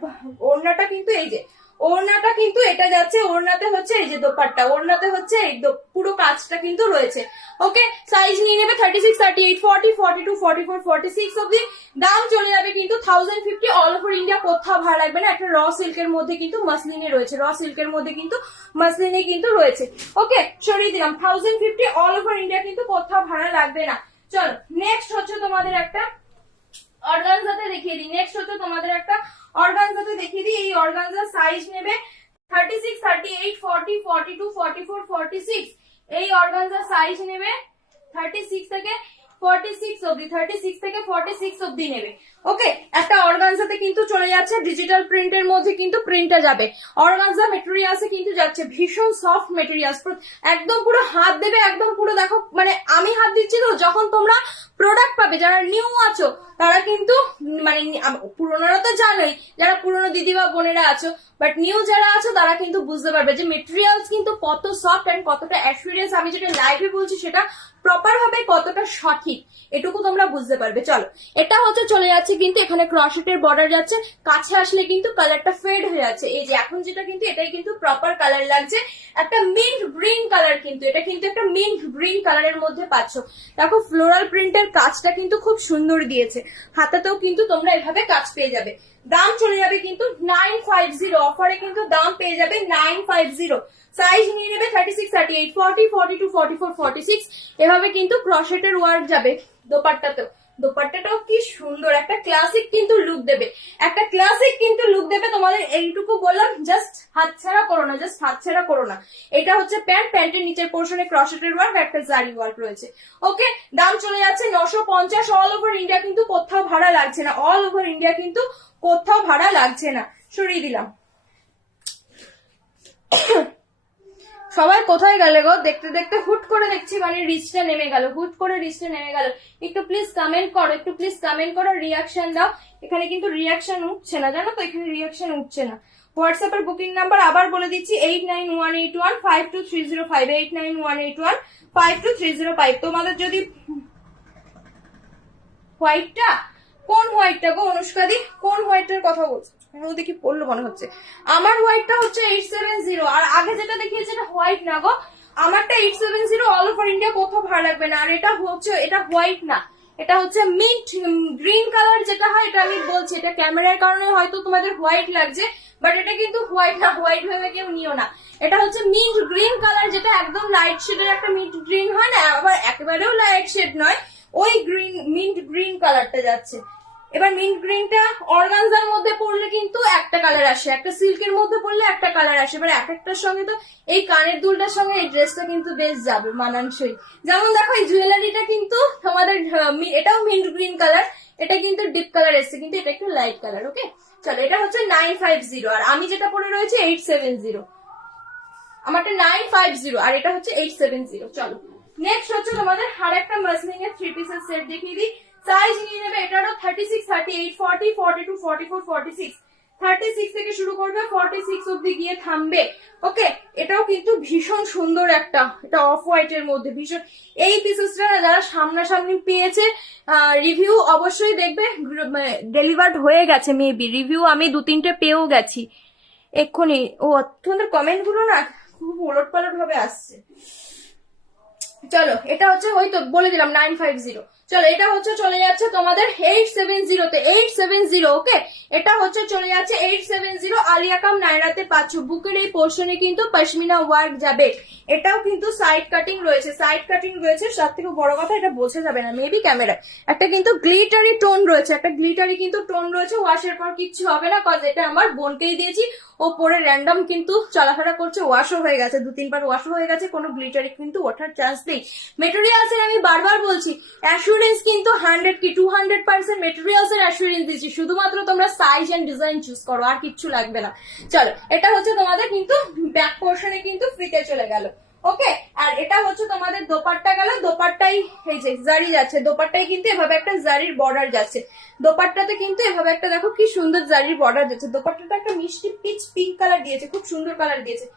ওড়নাটা কিন্তু এই যে ওড়নাটা কিন্তু এটা যাচ্ছে, ওড়নাতে হচ্ছে এই যে দোপাট্টা, ওড়নাতে হচ্ছে এই পুরো কাজটা কিন্তু রয়েছে। ওকে, সাইজ নিয়ে নেবে 36, 38, 40, 42, 44, 46 অব্দি। দাম চলে যাবে কিন্তু 1050। অল ওভার ইন্ডিয়া, কোথাও ভাড়া লাগবে না। একটা র সিল্কের মধ্যে কিন্তু মাসলিনে রয়েছে, র সিল্কের মধ্যে কিন্তু মাসলিনে কিন্তু রয়েছে। ওকে, সরিয়ে দিলাম 1050। অল ওভার ইন্ডিয়া কিন্তু কোথাও ভাড়া লাগবে না। চলো, নেক্সট হচ্ছে তোমাদের একটা অর্গানজাতে দেখিয়ে দিই। নেক্সট হচ্ছে তোমাদের একটা অর্গানজাতে দেখিয়ে দিই। এই অর্গানজার সাইজ নেবে 36, 38, 40, 42, 44, 46। এই অর্গানজার সাইজ নেবে 36 থেকে 46 অব্দি, 36 থেকে 46 অব্দি নেবে। ওকে, একটা অর্গানজাতে কিন্তু চলে যাচ্ছে ডিজিটাল প্রিন্টের মধ্যে কিন্তু প্রিন্টটা যাবে। অর্গানজা মেটেরিয়ালসে কিন্তু যাচ্ছে, ভীষণ সফট মেটেরিয়ালস, একদম পুরো হাত দেবে, একদম পুরো দেখো, মানে আমি হাত দিচ্ছি তো, যখন তোমরা প্রোডাক্ট পাবে, যারা নিউ আছো তারা কিন্তু, মানে পুরোনোরা তো জানোই, যারা পুরোনো দিদি বা বোনেরা আছো, বাট নিউ যারা আছো তারা কিন্তু বুঝতে পারবে যে মেটেরিয়ালস কিন্তু কত সফট এন্ড কতটা অ্যাসুরেন্স, আমি যেটা লাইভে বলছি সেটা প্রপার ভাবে কতটা সঠিক, এটুকু তোমরা বুঝতে পারবে। চলো, এটা হচ্ছে চলে যাচ্ছে কিন্তু এখানে ক্রসেটের বর্ডার যাচ্ছে, কাছে আসলে কিন্তু কালারটা ফেড হয়ে যাচ্ছে। এই যে এখন যেটা কিন্তু এটাই কিন্তু প্রপার কালার লাগছে, একটা মিন্ট গ্রিন কালার, কিন্তু এটা কিন্তু একটা মিন্ট গ্রিন কালারের মধ্যে পাচ্ছ। দেখো, ফ্লোরাল প্রিন্টের কাজটা কিন্তু খুব সুন্দর দিয়েছে, হাতাতেও কিন্তু তোমরা এভাবে কাজ পেয়ে যাবে। দাম চলে যাবে কিন্তু 950। অফারে কিন্তু দাম পেয়ে যাবে 950। সাইজ নিয়ে নেবে 36, 38, 40, 42, 44, 46। এভাবে কিন্তু ক্রসেটের ওয়ার্ক যাবে দোপাট্টাতেও। দোপাট্টাটাও কি সুন্দর, একটা ক্লাসিক কিন্তু লুক দেবে, একটা ক্লাসিক কিন্তু লুক দেবে। তোমাদের এইটুকু বললাম, জাস্ট হাতছাড়া করো না, জাস্ট হাতছাড়া করো না। এটা হচ্ছে প্যান্ট, প্যান্টের নিচের পোর্শনে ক্রসেটের ওয়ার্ক, একটা জারি ওয়ার্ক রয়েছে। ওকে, দাম চলে যাচ্ছে 950। অল ওভার ইন্ডিয়া কিন্তু কোথাও ভাড়া লাগছে না, অল ওভার ইন্ডিয়া কিন্তু কোথাও ভাড়া লাগছে না। সরিয়ে দিলাম। সবাই কোথায় গেলে গো? দেখতে দেখতে হুট করে দেখছি মানে রিচটা নেমে গেল, হুট করে রিচটা নেমে গেল। একটু প্লিজ কমেন্ট করো, একটু প্লিজ কমেন্ট করো, রিয়াকশন দাও। এখানে কিন্তু রিয়াকশন উঠছে না, জানো তো, এখানে রিয়াকশন উঠছে না। হোয়াটসঅ্যাপ এর বুকিং নাম্বার আবার বলে দিচ্ছি 8918152305, 8918152305। তোমাদের যদি হোয়াইটটা, কোন হোয়াইটটা গো অনুষ্কাদি, কোন হোয়াইটের কথা বলছো? দেখি পড়লো মনে হচ্ছে। আমার হোয়াইটটা হচ্ছে 870, আর আগে যেটা দেখিয়েছে এটা হোয়াইট না গো, আমারটা 870 অল ওভার ইন্ডিয়া, কোথাও ভালো লাগবে না। আর এটা হচ্ছে, এটা হোয়াইট না, এটা হচ্ছে মিন্ট গ্রিন কালার যেটা হয়, এটা আমি বলছি, এটা ক্যামেরার কারণে হয়তো তোমাদের হোয়াইট লাগছে, বাট এটা কিন্তু হোয়াইট না, হোয়াইট ভেবে কেউ নিও না। এটা হচ্ছে মিন্ট গ্রিন কালার, যেটা একদম লাইট শেডের একটা মিন্ট গ্রিন হয় না, আবার একেবারেও লাইট শেড নয়, ওই গ্রিন, মিন্ট গ্রিন কালারটা যাচ্ছে। এবার মিন্ট গ্রিনটা অর্গানজার মধ্যে পড়লে কিন্তু একটা কালার আসে, একটা সিল্কের মধ্যে পড়লে একটা কালার আসে। এবার এক একটার সঙ্গে তো এই কানের দুলটার সঙ্গে এই ড্রেসটা কিন্তু বেশ যাবে মানানসই। যেমন দেখো এই জুয়েলারিটা কিন্তু তোমাদের এটাও মিন্ট গ্রিন কালার, এটা কিন্তু ডিপ কালার এসছে, কিন্তু এটা একটু লাইট কালার। ওকে চলো, এটা হচ্ছে 950, আর আমি যেটা পরে রয়েছে 870, আমারটা 950 আর এটা হচ্ছে 870। চলো নেক্সট হচ্ছে তোমাদের আর একটা মাসলিনের 3 পিসের সেট দেখিয়ে দিই। সাইজ নিয়ে নেবে এটারও 36, 38, 40, 42, 44, 46, 36 থেকে শুরু করবে 46 অব্দি গিয়ে থামবে। ওকে, এটাও কিন্তু ভীষণ সুন্দর একটা, এটা অফ হোয়াইট এর মধ্যে ভীষণ। এই পিসেসটা যারা সামনাসামনি পেয়েছে রিভিউ অবশ্যই দেখবে, ডেলিভার্ড হয়ে গেছে মেবি, রিভিউ আমি 2-3টে পেয়েও গেছি এক্ষুনি। ও তোমাদের কমেন্ট গুলো না খুব ওলট পালট ভাবে আসছে। চলো এটা হচ্ছে, ওই তো বলে দিলাম 950। চলো এটা হচ্ছে চলে যাচ্ছে তোমাদের 870 তে, 870। ওকে, এটা হচ্ছে চলে যাচ্ছে 870। আলিয়া কাম নায়রাতে পাচ্ছ। বুকের এই পোর্শনে কিন্তু পশমিনা ওয়ার্ক যাবে। এটাও কিন্তু সাইড কাটিং রয়েছে, সাইড কাটিং রয়েছে। সব থেকে বড় কথা এটা বোঝা যাবে না মেবি ক্যামেরায়, একটা কিন্তু গ্লিটারি টোন রয়েছে, একটা গ্লিটারি কিন্তু টোন রয়েছে। ওয়াশের পর কিচ্ছু হবে না, কজ এটা আমার বোনকেই দিয়েছি, ও পরে র্যান্ডম কিন্তু চলাফেরা করছে, ওয়াশও হয়ে গেছে, 2-3 বার ওয়াশও হয়ে গেছে, কোনো গ্লিটারি কিন্তু ওঠার চান্স নেই। মেটেরিয়ালস এর আমি বারবার বলছি অ্যাসুরেন্স কিন্তু 100 কি 200% মেটেরিয়ালস এর অ্যাসুরেন্স দিচ্ছি, শুধুমাত্র তোমরা সাইজ এন্ড ডিজাইন চুজ করো, আর কিচ্ছু লাগবে না। চলো এটা হচ্ছে তোমাদের কিন্তু ব্যাক পোর্শনে কিন্তু ফ্রিতে চলে গেল। ওকে, আর এটা হচ্ছে তোমাদের দোপাট্টা গেল। দোপাট্টাই এই যে জারি যাচ্ছে, দোপাট্টাই কিন্তু এভাবে একটা জারির বর্ডার যাচ্ছে। দোপাট্টাতে কিন্তু এভাবে একটা দেখো কি সুন্দর জারির বর্ডার যাচ্ছে। দোপাট্টাটা একটা মিষ্টি পিচ পিঙ্ক কালার দিয়েছে, খুব সুন্দর কালার দিয়েছে।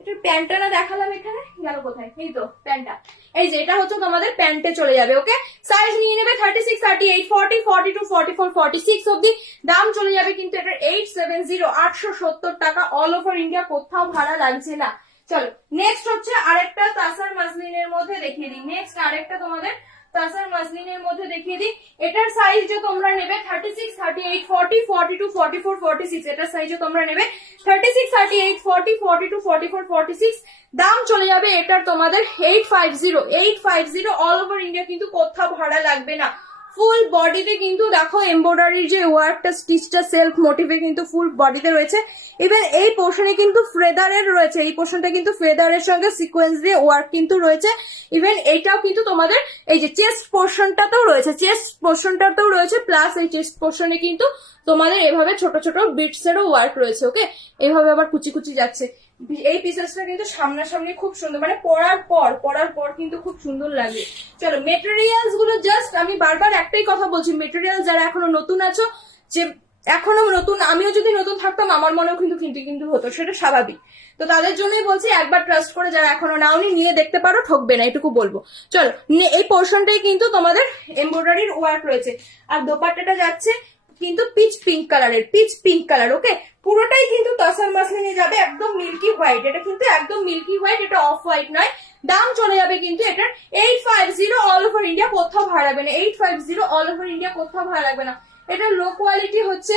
এটা প্যান্টটা না দেখালাম, এখানে গেল কোথায়, এই তো প্যান্টটা। এই যে এটা হচ্ছে তোমাদের প্যান্টে চলে যাবে। ওকে, সাইজ নিয়ে নেবে 36, 38, 40, 42, 44, 46 অব্দি। দাম চলে যাবে কিন্তু এটা 870, 870 টাকা। অল ওভার ইন্ডিয়া, কোথাও ভাড়া লাগছে না। চলো নেক্সট হচ্ছে আরেকটা তাসার মাসলিনের মধ্যে দেখিয়ে দিই। নেক্সট আরেকটা তোমাদের তাসার মাসলিনের মধ্যে দেখিয়ে দিই। এটার সাইজ যে তোমরা নেবে 36, 38, 40, 42, 44, 46। এটার সাইজ যে তোমরা নেবে 36, 38, 40, 42, 44, 46। দাম চলে যাবে এটার তোমাদের 850, 850। অল ওভার ইন্ডিয়া, কিন্তু কোথাও ভাড়া লাগবে না। ফুল বডিতে কিন্তু দেখো এমব্রয়ডারির যে ওয়ার্কটা, স্টিচটা সেলফ মোটিভে কিন্তু ফুল বডিতে রয়েছে। ইভেন এই পোর্শনে কিন্তু ফেদারের রয়েছে, এই পোর্শনটা কিন্তু ফেদারের সঙ্গে সিকোয়েন্স দিয়ে ওয়ার্ক কিন্তু রয়েছে। ইভেন এইটাও কিন্তু তোমাদের এই যে চেস্ট পোর্শনটাতেও রয়েছে, চেস্ট পোর্শনটাতেও রয়েছে, প্লাস এই চেস্ট পোর্শনে কিন্তু তোমাদের এভাবে ছোট ছোট বিটস এরও ওয়ার্ক রয়েছে। ওকে, এভাবে আবার কুচি কুচি যাচ্ছে। এই পিসেসটা কিন্তু সামনাসামনি খুব সুন্দর, মানে পরার পর কিন্তু খুব সুন্দর লাগে। চলো মেটেরিয়ালস গুলো জাস্ট আমি বারবার একটাই কথা বলছি, মেটেরিয়াল যারা এখনো নতুন আছো, যে এখনো নতুন, আমিও যদি নতুন থাকতাম আমার মনেও কিন্তু কিন্তু হতো, সেটা স্বাভাবিক। তো তাদের জন্যই বলছি একবার ট্রাস্ট করে যারা এখনো নাওনি নিয়ে দেখতে পারো, ঠকবে না, এটুকু বলবো। চলো এই পোর্শনটাই কিন্তু তোমাদের এমব্রয়ডারির ওয়ার্ক রয়েছে। আর দোপাট্টাটা যাচ্ছে কিন্তু পিচ পিঙ্ক কালারের, পিচ পিঙ্ক কালার। ওকে, পুরোটাই কিন্তু তসর মাসলিনে যাবে, একদম মিল্কি হোয়াইট। এটা কিন্তু একদম মিল্কি হোয়াইট, এটা অফ হোয়াইট নয়। দাম চলে যাবে কিন্তু এটার 850। অল ওভার ইন্ডিয়া, কোথাও ভাড়া লাগবে না। 850 অল ওভার ইন্ডিয়া, কোথাও ভাড়া লাগবে না। এটা লো কোয়ালিটি হচ্ছে,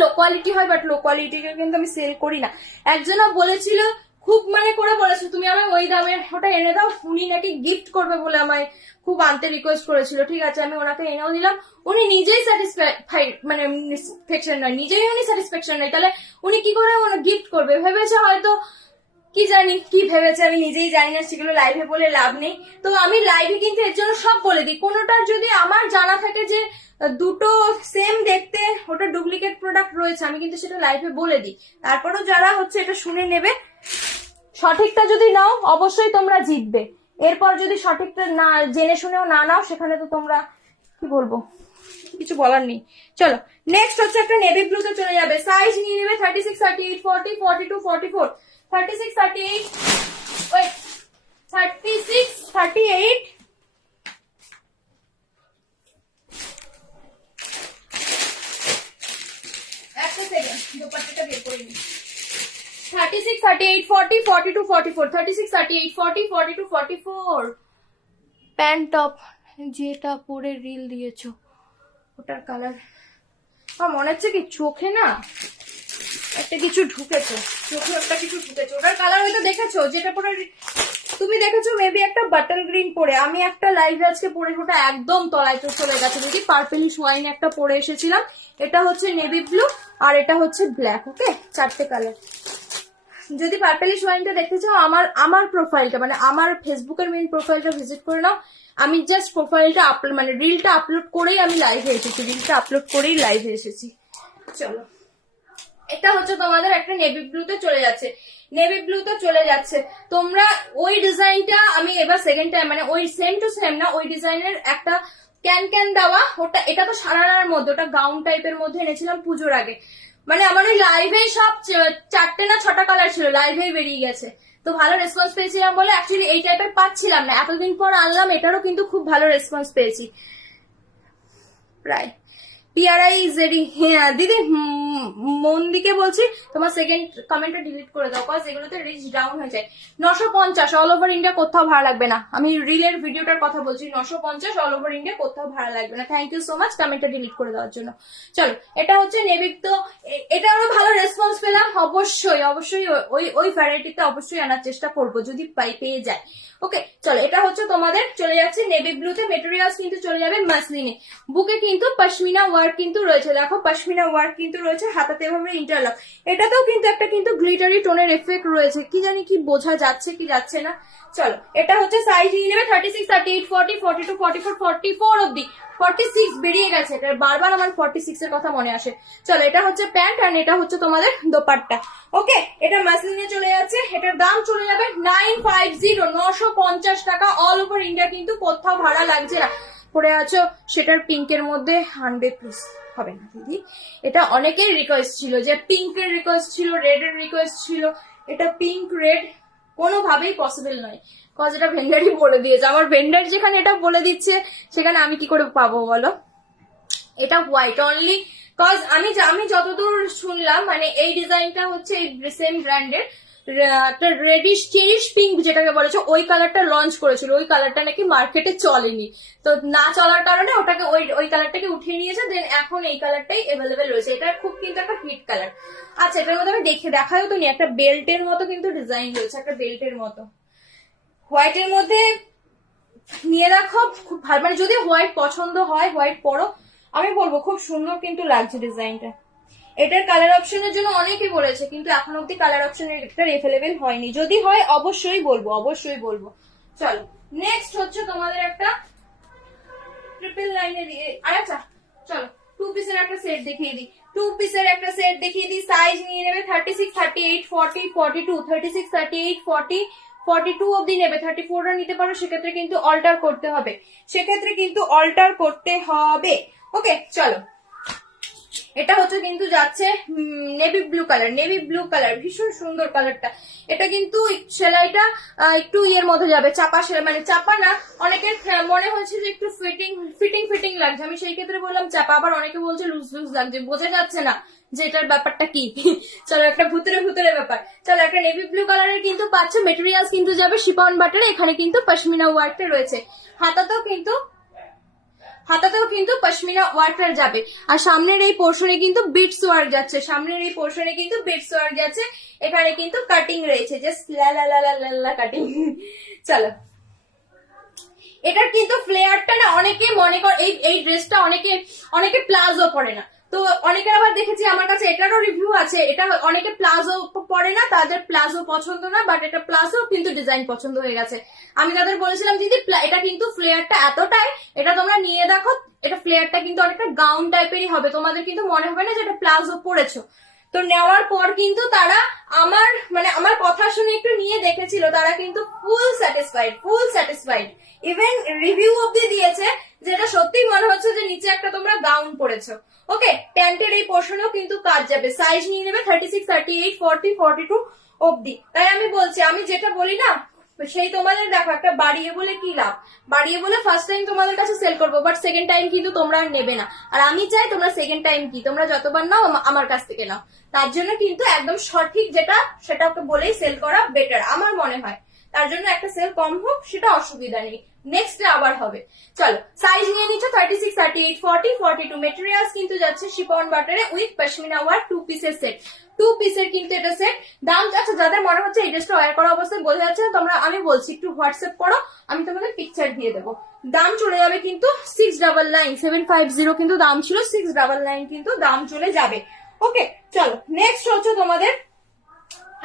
লো কোয়ালিটি হয়, বাট লো কোয়ালিটিকে কিন্তু আমি সেল করি না। একজনও বলেছিল, খুব মানে করে বলেছে তুমি আমায় ওই দামের ওটা এনে দাও, উনি নাকি গিফট করবে বলে আমায় খুব আনতে রিকোয়েস্ট করেছিল। ঠিক আছে, আমি ওনাকে এনেও দিলাম। উনি নিজেই স্যাটিসফাইড, মানে স্যাটিসফ্যাকশন নয়, নিজেই উনি স্যাটিসফ্যাকশন নেই, তাহলে উনি কি করে গিফট করবে? ভেবেছে হয়তো, কি জানি কি ভেবেছে, আমি নিজেই জানি না, সেগুলো লাইভে বলে লাভ নেই। তো আমি লাইভে কিন্তু এর জন্য সব বলে দিই। কোনোটার যদি আমার জানা থাকে যে দুটো সেম দেখতে, ওটা ডুপ্লিকেট প্রোডাক্ট রয়েছে, আমি কিন্তু সেটা লাইভে বলে দিই। তারপরেও যারা হচ্ছে এটা শুনে নেবে, সঠিকটা যদি নাও অবশ্যই তোমরা জিতবে, এরপর যদি সঠিকটা না জেনে শুনেও না নাও সেখানে তো তোমরা কি বলবো, কিছু বলার নেই। চলো নেক্সট হচ্ছে একটা নেভি ব্লুতে চলে যাবে, সাইজ নিয়ে নেবে 36, 38, 40, 42, 44, 36, 38, ওয়েট 36, 38, একটা সেকেন্ড দোপাট্টাটা বের করে নিই। 36, 38, 40, 42, 44, 36, 38, 40, 42, 44, প্যান্ট টপ যেটা পরে রিল দিয়েছো ওটার কালার আমার মনে হচ্ছে কি চোখে না একটা কিছু ঢুকেছে, চোখে একটা কিছু ঢুকেছে, ওটার কালার হয়তো দেখেছো, যেটা পরে তুমি দেখেছো মেবি একটা বাটল গ্রিন পরে, আমি একটা লাইভ আজকে পরে ওটা একদম তলায় তো চলে গেছে, দেখি পার্পলিশ ওয়াইন একটা পরে এসেছিলাম, এটা হচ্ছে নেভি ব্লু আর এটা হচ্ছে ব্ল্যাক, ওকে চারটে কালার। যদি পার্পলিশ ওয়াইনটা দেখতে চাও আমার প্রোফাইলটা মানে আমার ফেসবুকের মেইন প্রোফাইলটা ভিজিট করে নাও, আমি জাস্ট প্রোফাইলটা আপলোড মানে রিলটা আপলোড করেই আমি লাইভে এসেছি, রিলটা আপলোড করেই লাইভে এসেছি। চলো এটা হচ্ছে তোমাদের একটা নেভি ব্লুতে চলে যাচ্ছে, নেভি ব্লুতে চলে যাচ্ছে, তোমরা ওই ডিজাইনটা আমি এবার সেকেন্ড টাইম মানে ওই সেম টু সেম না, ওই ডিজাইনের একটা ক্যান দেওয়া ওটা, এটা তো সারারার মধ্যে ওটা গাউন টাইপের মধ্যে এনেছিলাম পুজোর আগে, মানে আমার ওই লাইভেই সব 4টে না 6টা কালার ছিল, লাইভেই বেরিয়ে গেছে, তো ভালো রেসপন্স পেয়েছিলাম বলে অ্যাকচুয়ালি এই টাইপের পাচ্ছিলাম না, এতদিন পর আনলাম, এটারও কিন্তু খুব ভালো রেসপন্স পেয়েছি প্রায়। টিআরআই জেডি, হ্যাঁ দিদি মন দিকে বলছি তোমার সেকেন্ড কমেন্টটা ডিলিট করে দাও, কজ এগুলোতে রিচ ডাউন হয়ে যায়। 950 অল ওভার ইন্ডিয়া কোথাও ভাড়া লাগবে না, আমি রিলের ভিডিওটার কথা বলছি, 950 অল ওভার ইন্ডিয়া কোথাও ভাড়া লাগবে না। থ্যাংক ইউ সো মাচ কমেন্টটা ডিলিট করে দেওয়ার জন্য। চলো এটা হচ্ছে নেভি, তো এটা আরো ভালো রেসপন্স পেলাম, অবশ্যই অবশ্যই ওই ভ্যারাইটিতে অবশ্যই আনার চেষ্টা করবো যদি পেয়ে যায়। ওকে চলো এটা হচ্ছে তোমাদের চলে যাচ্ছে নেভি ব্লুতে, মেটেরিয়ালস কিন্তু চলে যাবে মাসলিনে, বুকে কিন্তু পশমিনা ওয়ার্ক কিন্তু রয়েছে, দেখো পশমিনা ওয়ার্ক কিন্তু রয়েছে, হাতাতে এভাবে ইন্টারলক, এটাতেও কিন্তু একটা কিন্তু গ্লিটারি টোনের এফেক্ট রয়েছে, কি জানি কি বোঝা যাচ্ছে কি যাচ্ছে না। চলো এটা হচ্ছে সাইজ নিয়ে নেবে 36, 38, 40, 42, 44, 44 অব্দি, 46 বেরিয়ে গেছে, এটা বারবার আমার 46 এর কথা মনে আসে। চলো এটা হচ্ছে প্যান্ট আর এটা হচ্ছে তোমাদের দোপাট্টা, ওকে এটা মাসলিনে চলে যাচ্ছে, এটার দাম চলে যাবে 950, 950 টাকা, অল ওভার ইন্ডিয়া কিন্তু কোথাও ভাড়া লাগছে না। পরে আছো সেটার পিঙ্কের মধ্যে 100 পিস হবে না দিদি, এটা অনেকের রিকোয়েস্ট ছিল যে পিঙ্কের রিকোয়েস্ট ছিল, রেড এর রিকোয়েস্ট ছিল, এটা পিঙ্ক রেড কোনোভাবেই পসিবল নয়, কজ এটা ভেন্ডারই বলে দিয়েছে, আমার ভেন্ডার যেখানে এটা বলে দিচ্ছে সেখানে আমি কি করে পাবো বলো, এটা হোয়াইট অনলি, কজ আমি যতদূর শুনলাম মানে এই ডিজাইনটা হচ্ছে এই সেম ব্র্যান্ডের একটা রেডিশ চেরিশ পিঙ্ক যেটাকে বলেছে ওই কালারটা লঞ্চ করেছিল, ওই কালারটা নাকি মার্কেটে চলেনি, তো না চলার কারণে ওটাকে ওই কালারটাকে উঠিয়ে নিয়েছে, দেন এখন এই কালারটাই অ্যাভেলেবেল রয়েছে, এটা খুব কিন্তু একটা হিট কালার। আচ্ছা এটার মধ্যে আমি দেখাও তো নি, একটা বেল্টের মতো কিন্তু ডিজাইন রয়েছে, একটা বেল্টের মতো হোয়াইটের মধ্যে নিয়ে রাখো, খুব ভালো, মানে যদি হোয়াইট পছন্দ হয় হোয়াইট পরো, আমি বলবো খুব সুন্দর কিন্তু লাগছে ডিজাইনটা। এটার কালার অপশনের জন্য অনেকে বলেছে কিন্তু এখন অব্দি কালার অপশন এটা অ্যাভেলেবেল হয়নি, যদি হয় অবশ্যই বলবো, অবশ্যই বলবো। চলো নেক্সট হচ্ছে তোমাদের একটা ট্রিপল লাইনের, আচ্ছা চলো 2 পিসের একটা সেট দেখিয়ে দিই, 2 পিসের একটা সেট দেখিয়ে দিই, সাইজ নিয়ে নেবে 36, 38, 40, 42, 36, 38, 40, 42 অব্দি নেবে, 34টা নিতে পারো, সেক্ষেত্রে কিন্তু অল্টার করতে হবে, সেক্ষেত্রে কিন্তু অল্টার করতে হবে। ওকে চলো এটা হচ্ছে কিন্তু যাচ্ছে navy blue colour, navy blue colour ভীষণ সুন্দর কালারটা, এটা কিন্তু সেলাইটা একটু ইয়ের মধ্যে যাবে, চাপা সেলাই মানে চাপা না, অনেকের মনে হয়েছে যে একটু ফিটিং লাগছে, আমি সেই ক্ষেত্রে বললাম চাপা, আবার অনেকে বলছে লুজ লাগছে, বোঝা যাচ্ছে না যে এটার ব্যাপারটা কি। চলো একটা ভুতুরে ব্যাপার। চলো একটা নেভি ব্লু কালারের কিন্তু পাচ্ছে, মেটেরিয়ালস কিন্তু যাবে শিপন বাটারে, এখানে কিন্তু পশমিনা ওয়ার্কটা রয়েছে, হাতাতেও কিন্তু পশমিনা ওয়ার্কটা যাবে, আর সামনের এই পোর্শনে কিন্তু বিটস ওয়ার্ক যাচ্ছে, সামনের এই পোর্শনে কিন্তু বিটস ওয়ার্ক যাচ্ছে, এখানে কিন্তু কাটিং রয়েছে, জাস্ট লা কাটিং। চলো এটার কিন্তু ফ্লেয়ারটা না অনেকে মনে কর এই ড্রেসটা অনেকে প্লাজো পরে না, তো অনেকের আবার দেখেছি আমার কাছে এটারও রিভিউ আছে, এটা অনেকে প্লাজো পরে না, তাদের প্লাজো পছন্দ না, বাট এটা প্লাজো কিন্তু ডিজাইন পছন্দ হয়ে গেছে, আমি তাদের বলেছিলাম দিদি এটা কিন্তু ফ্লেয়ারটা এতটাই, এটা তোমরা নিয়ে দেখো, এটা ফ্লেয়ারটা কিন্তু অনেকটা গাউন টাইপেরই হবে, তোমাদের কিন্তু মনে হবে না যে এটা প্লাজো পরেছো, তো নেওয়ার পর কিন্তু তারা আমার কথা শুনে একটু নিয়ে দেখেছিল, তারা কিন্তু ফুল স্যাটিসফাইড। ইভেন রিভিউ অব্দি দিয়েছে, যেটা সত্যি মনে হচ্ছে যে নিচে একটা তোমরা গাউন পরেছো। ওকে, প্যান্টের এই পোর্শনেও কিন্তু কাজ যাবে। সাইজ নিয়ে নেবে 36, 38, 40, 42 অব্দি। তাই আমি বলছি, আমি যেটা বলি না সেই তোমাদের দেখো, একটা বাড়িয়ে বলে কি লাভ, বাড়িয়ে বলে ফার্স্ট টাইম তোমাদের কাছে সেল করবো, বাট সেকেন্ড টাইম কিন্তু তোমরা আর নেবে না। আর আমি চাই তোমরা সেকেন্ড টাইম কি তোমরা যতবার নাও আমার কাছ থেকে নাও। তার জন্য কিন্তু একদম সঠিক যেটা সেটা ওকে বলেই সেল করা বেটার আমার মনে হয়। তার জন্য একটা সেল কম হোক সেটা অসুবিধা নেই, নেক্সট আবার হবে। চলো, সাইজ নিয়ে নিচ্ছ 36, 38, 40, 42। মেটেরিয়ালস কিন্তু যাচ্ছে শিফন বাটারে উইথ পশমিনা ওয়ার্ক 2 পিসের সেট। 2 পিসের কিন্তু এটা সেট। দাম, আচ্ছা যাদের মনে হচ্ছে এই ড্রেসটা ওয়্যার করা অবস্থায় বোঝা যাচ্ছে না, তোমরা আমি বলছি একটু হোয়াটসঅ্যাপ করো, আমি তোমাদের পিকচার দিয়ে দেবো। দাম চলে যাবে কিন্তু 699, 750 কিন্তু দাম ছিল, 699 কিন্তু দাম চলে যাবে। ওকে, চলো নেক্সট হচ্ছে তোমাদের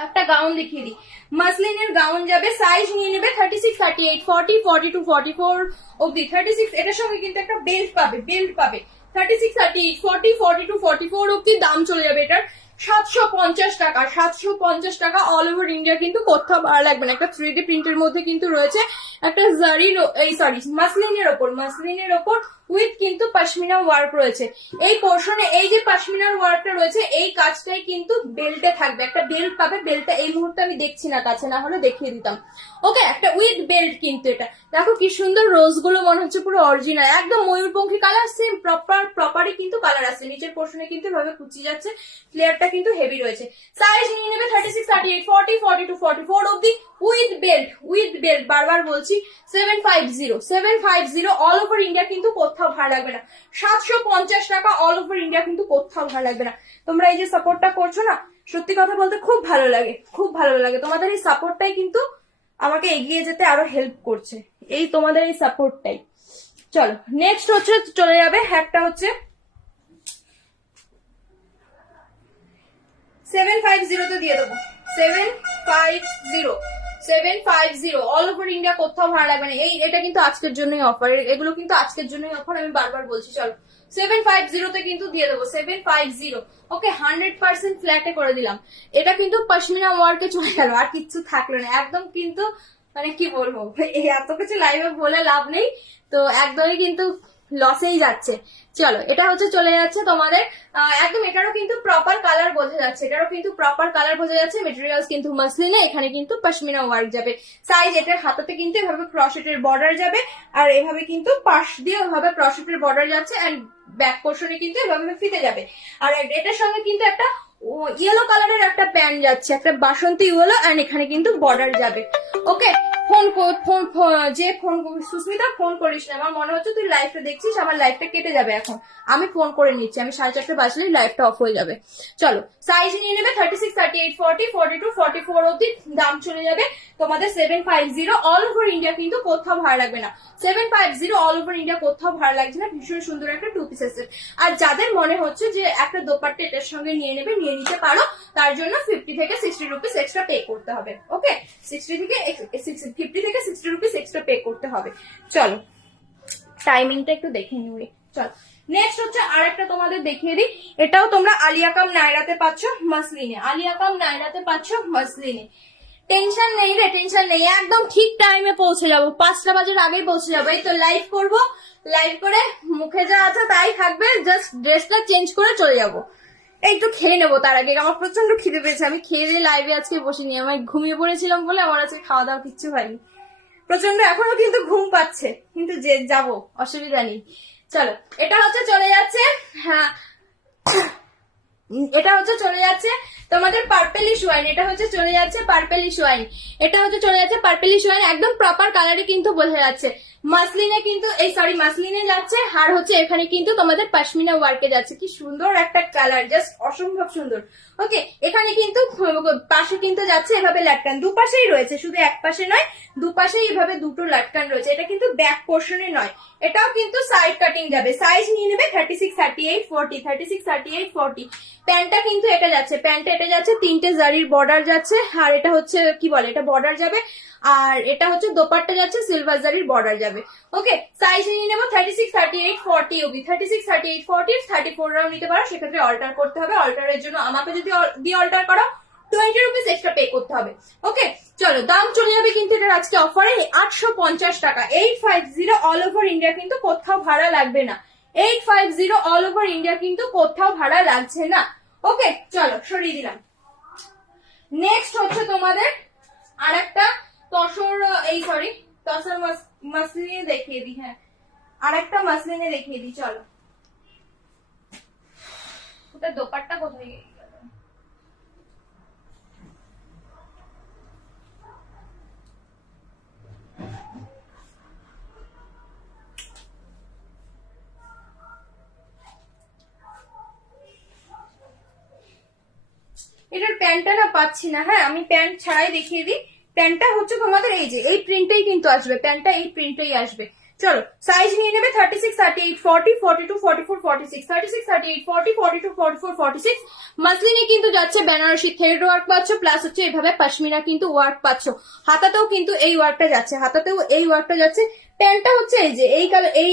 একটা গাউন দেখিয়ে দিই। মাসলিনের গাউন যাবে, সাইজ নিয়ে নেবে 36, 38, 40, 42, 44 অব্দি। 36 এটার সঙ্গে কিন্তু একটা বেল্ট পাবে 36, 38, 40, 42, 44 অব্দি দাম চলে যাবে এটার 750 টাকা। 750 টাকা অল ওভার ইন্ডিয়া, কিন্তু কোথাও ভালো লাগবে না। একটা 3D প্রিন্টের মধ্যে কিন্তু রয়েছে, একটা জারির মাসলিনের ওপর উইথ কিন্তু পশমিনা ওয়ার্ক রয়েছে। এই পোর্শনে এই যে পশমিনার ওয়ার্কটা রয়েছে, এই কাজটাই কিন্তু বেল্টে থাকবে। একটা বেল্ট পাবে, বেল্টটা এই মুহূর্তে আমি দেখছি না, কাছে না হলে দেখিয়ে দিতাম। ওকে, একটা উইথ বেল্ট কিন্তু এটা দেখো কি সুন্দর, রোজ গুলো মনে হচ্ছে পুরো অরিজিনাল, একদম ময়ূরপঙ্খী কালার, সেম প্রপারই কিন্তু কালার আছে। নিচের পোর্শনে কিন্তু ভাবে কুচি যাচ্ছে, ফ্লেয়ারটা কিন্তু হেভি রয়েছে। সাইজ নিয়ে নেবে 36, 38, 40, 42, 44 অব্দি উইথ বেল্ট বারবার বলছি 750 অল ওভার ইন্ডিয়া, কিন্তু কোথাও ভালো লাগবে না। 750 টাকা অল ওভার ইন্ডিয়া, কিন্তু কোথাও ভালো লাগবে না। তোমরা এই যে সাপোর্টটা করছো না, সত্যি কথা বলতে খুব ভালো লাগে। তোমাদের এই সাপোর্টটাই কিন্তু আমাকে এগিয়ে যেতে আরো হেল্প করছে, এই তোমাদের এই সাপোর্টটাই। চলো নেক্সট হচ্ছে চলে যাবে, একটা হচ্ছে 750 তে দিয়ে দেবো। 750 অল ওভার ইন্ডিয়া, কোথাও ভালো লাগবে না। এটা কিন্তু আজকের জন্যই অফার, এগুলো কিন্তু আজকের জন্যই অফার, আমি বারবার বলছি। চলো 750 তে কিন্তু দিয়ে দেবো 750। ওকে, 100% ফ্ল্যাটে করে দিলাম। এটা কিন্তু পশমিনা ওয়ার্কে চলে গেল, আর কিচ্ছু থাকলো না, একদম কিন্তু মানে কি বলবো, এত কিছু লাইভে বলে লাভ নেই, তো একদমই কিন্তু লসেই যাচ্ছে। চলো, এটা হচ্ছে চলে যাচ্ছে তোমাদের একদম, এটারও কিন্তু প্রপার কালার বোঝা যাচ্ছে, মেটেরিয়ালস কিন্তু মাসলিনে, এখানে কিন্তু পশমিনা ওয়ার্ক যাবে। সাইজ এটার হাতাতে কিন্তু এভাবে ক্রসেটের বর্ডার যাবে, আর এভাবে কিন্তু পাশ দিয়ে ওভাবে ক্রসেটের বর্ডার যাচ্ছে, এন্ড ব্যাক পোর্শনে কিন্তু এভাবে ফিতে যাবে। আর এটার সঙ্গে কিন্তু একটা ইয়েলো কালারের একটা প্যান্ট যাচ্ছে, একটা বাসন্তী ইয়েলো, এন্ড এখানে কিন্তু বর্ডার যাবে। ওকে, সুস্মিতা ফোন করিস না, আমার মনে হচ্ছে তুই লাইভটা দেখছিস, আমার লাইভটা কেটে যাবে এখন, আমি ফোন করে নিচ্ছি, আমি 4:30 বাজলেই লাইভটা অফ হয়ে যাবে। চলো, সাইজ নিয়ে নেবে 36, 38, 40, 42, 44 অব্দি, দাম চলে যাবে তোমাদের 750 অল ওভার ইন্ডিয়া, কিন্তু কোথাও ভালো লাগবে না। 750 অল ওভার ইন্ডিয়া, কোথাও ভালো লাগছে না। ভীষণ সুন্দর একটা 2 পিসের সেট। আর যাদের মনে হচ্ছে যে একটা দোপাট্টা এটার সঙ্গে নিয়ে নিতে পারো, তার জন্য 50 থেকে 60 রুপিস এক্সট্রা পে করতে হবে। ওকে, 50 থেকে 60 রুপিস এক্সট্রা পে করতে হবে। চলো টাইমিংটা একটু দেখে নিই। চলো নেক্সট হচ্ছে আর একটা তোমাদের দেখিয়ে দিই, এটাও তোমরা আলিয়া কাম নায়রাতে পাচ্ছ মাসলিনে। টেনশন নেই রে, টেনশন নেই, একদম ঠিক টাইমে পৌঁছে যাবো, 5টা বাজার আগেই পৌঁছে যাবো। এই তো লাইভ করবো, লাইভ করে মুখে যা আছে তাই থাকবে, জাস্ট ড্রেসটা চেঞ্জ করে চলে যাবো। এই তো খেয়ে নেবো, তার আগে আমার প্রচন্ড খিদে পেয়েছে, আমি খেয়ে দিয়ে লাইভে আজকে বসিনি, আমি ঘুমিয়ে পড়েছিলাম বলে আমার আজকে খাওয়া দাওয়া কিচ্ছু হয়নি, প্রচন্ড এখনো কিন্তু ঘুম পাচ্ছে, কিন্তু যে যাবো অসুবিধা নেই। চলো, এটা হচ্ছে চলে যাচ্ছে, হ্যাঁ এটা হচ্ছে চলে যাচ্ছে তোমাদের পার্পেলিশ ওয়াইন, এটা হচ্ছে চলে যাচ্ছে পার্পেলিশ ওয়াইন, একদম প্রপার কালারে কিন্তু বোঝা যাচ্ছে। মাসলিনে কিন্তু মাসলিনে যাচ্ছে, আর হচ্ছে এখানে কিন্তু তোমাদের পশমিনা ওয়ার্কে যাচ্ছে। কি সুন্দর একটা কালার, জাস্ট অসম্ভব সুন্দর। ওকে, এখানে কিন্তু পাশে কিন্তু যাচ্ছে এভাবে লাটকান, দুপাশেই রয়েছে, শুধু এক পাশে নয়, দুপাশেই এভাবে দুটো লাটকান রয়েছে। এটা কিন্তু ব্যাক পোর্শনে নয়, এটাও কিন্তু সাইড কাটিং যাবে। সাইজ নিয়ে নেবে 36, 38, 40। প্যান্টটা কিন্তু এটা যাচ্ছে, 3টে জারির বর্ডার যাচ্ছে, আর এটা হচ্ছে কি বলে, এটা বর্ডার যাবে, আর এটা হচ্ছে দোপাট্টা যাচ্ছে সিলভার জারির বর্ডার যাবে। ওকে, সাইজ নিয়ে নেবো 36, 38, 40 অবধি। 36, 38, 40, 34 রাও নিতে পারো, সেক্ষেত্রে অল্টার করতে হবে। অল্টারের জন্য আমাকে যদি দিয়ে অল্টার করো 20 রুপিস এক্সট্রা পে করতে হবে। ওকে, চলো দাম চলে যাবে কিন্তু এটার আজকে অফারে 850 টাকা। 850 অল ওভার ইন্ডিয়া, কিন্তু কোথাও ভাড়া লাগবে না। 850 অল ওভার ইন্ডিয়া, কিন্তু কোথাও ভাড়া লাগছে না। ওকে, চলো সরিয়ে দিলাম। নেক্সট হচ্ছে তোমাদের আরেকটা তসর, এই সরি তসর মাসলিনে দেখিয়ে দিই। হ্যাঁ, আরেকটা মাসলিনে দেখিয়ে দিই, চলো। ওটা দোপাট্টা কোথায় গেল? এটার প্যান্টটা না পাচ্ছি না। হ্যাঁ, আমি প্যান্ট ছাড়াই দেখিয়ে দিই। প্যান্টটা হচ্ছে তোমাদের এই যে এই প্রিন্টেই কিন্তু আসবে, প্যান্টটা এই প্রিন্টেই আসবে। চলো, সাইজ নিয়ে নেবে 36, 38, 40, 42, 44, 46, 36, 38, 40, 42, 44, 46। মাসলিনে কিন্তু যাচ্ছে বেনারসি থ্রেড ওয়ার্ক পাচ্ছ, প্লাস হচ্ছে এইভাবে পশমিনা কিন্তু ওয়ার্ক পাচ্ছ। হাতাতেও কিন্তু এই ওয়ার্কটা যাচ্ছে, হাতাতেও এই ওয়ার্কটা যাচ্ছে। প্যান্টটা হচ্ছে এই যে এই কালার, এই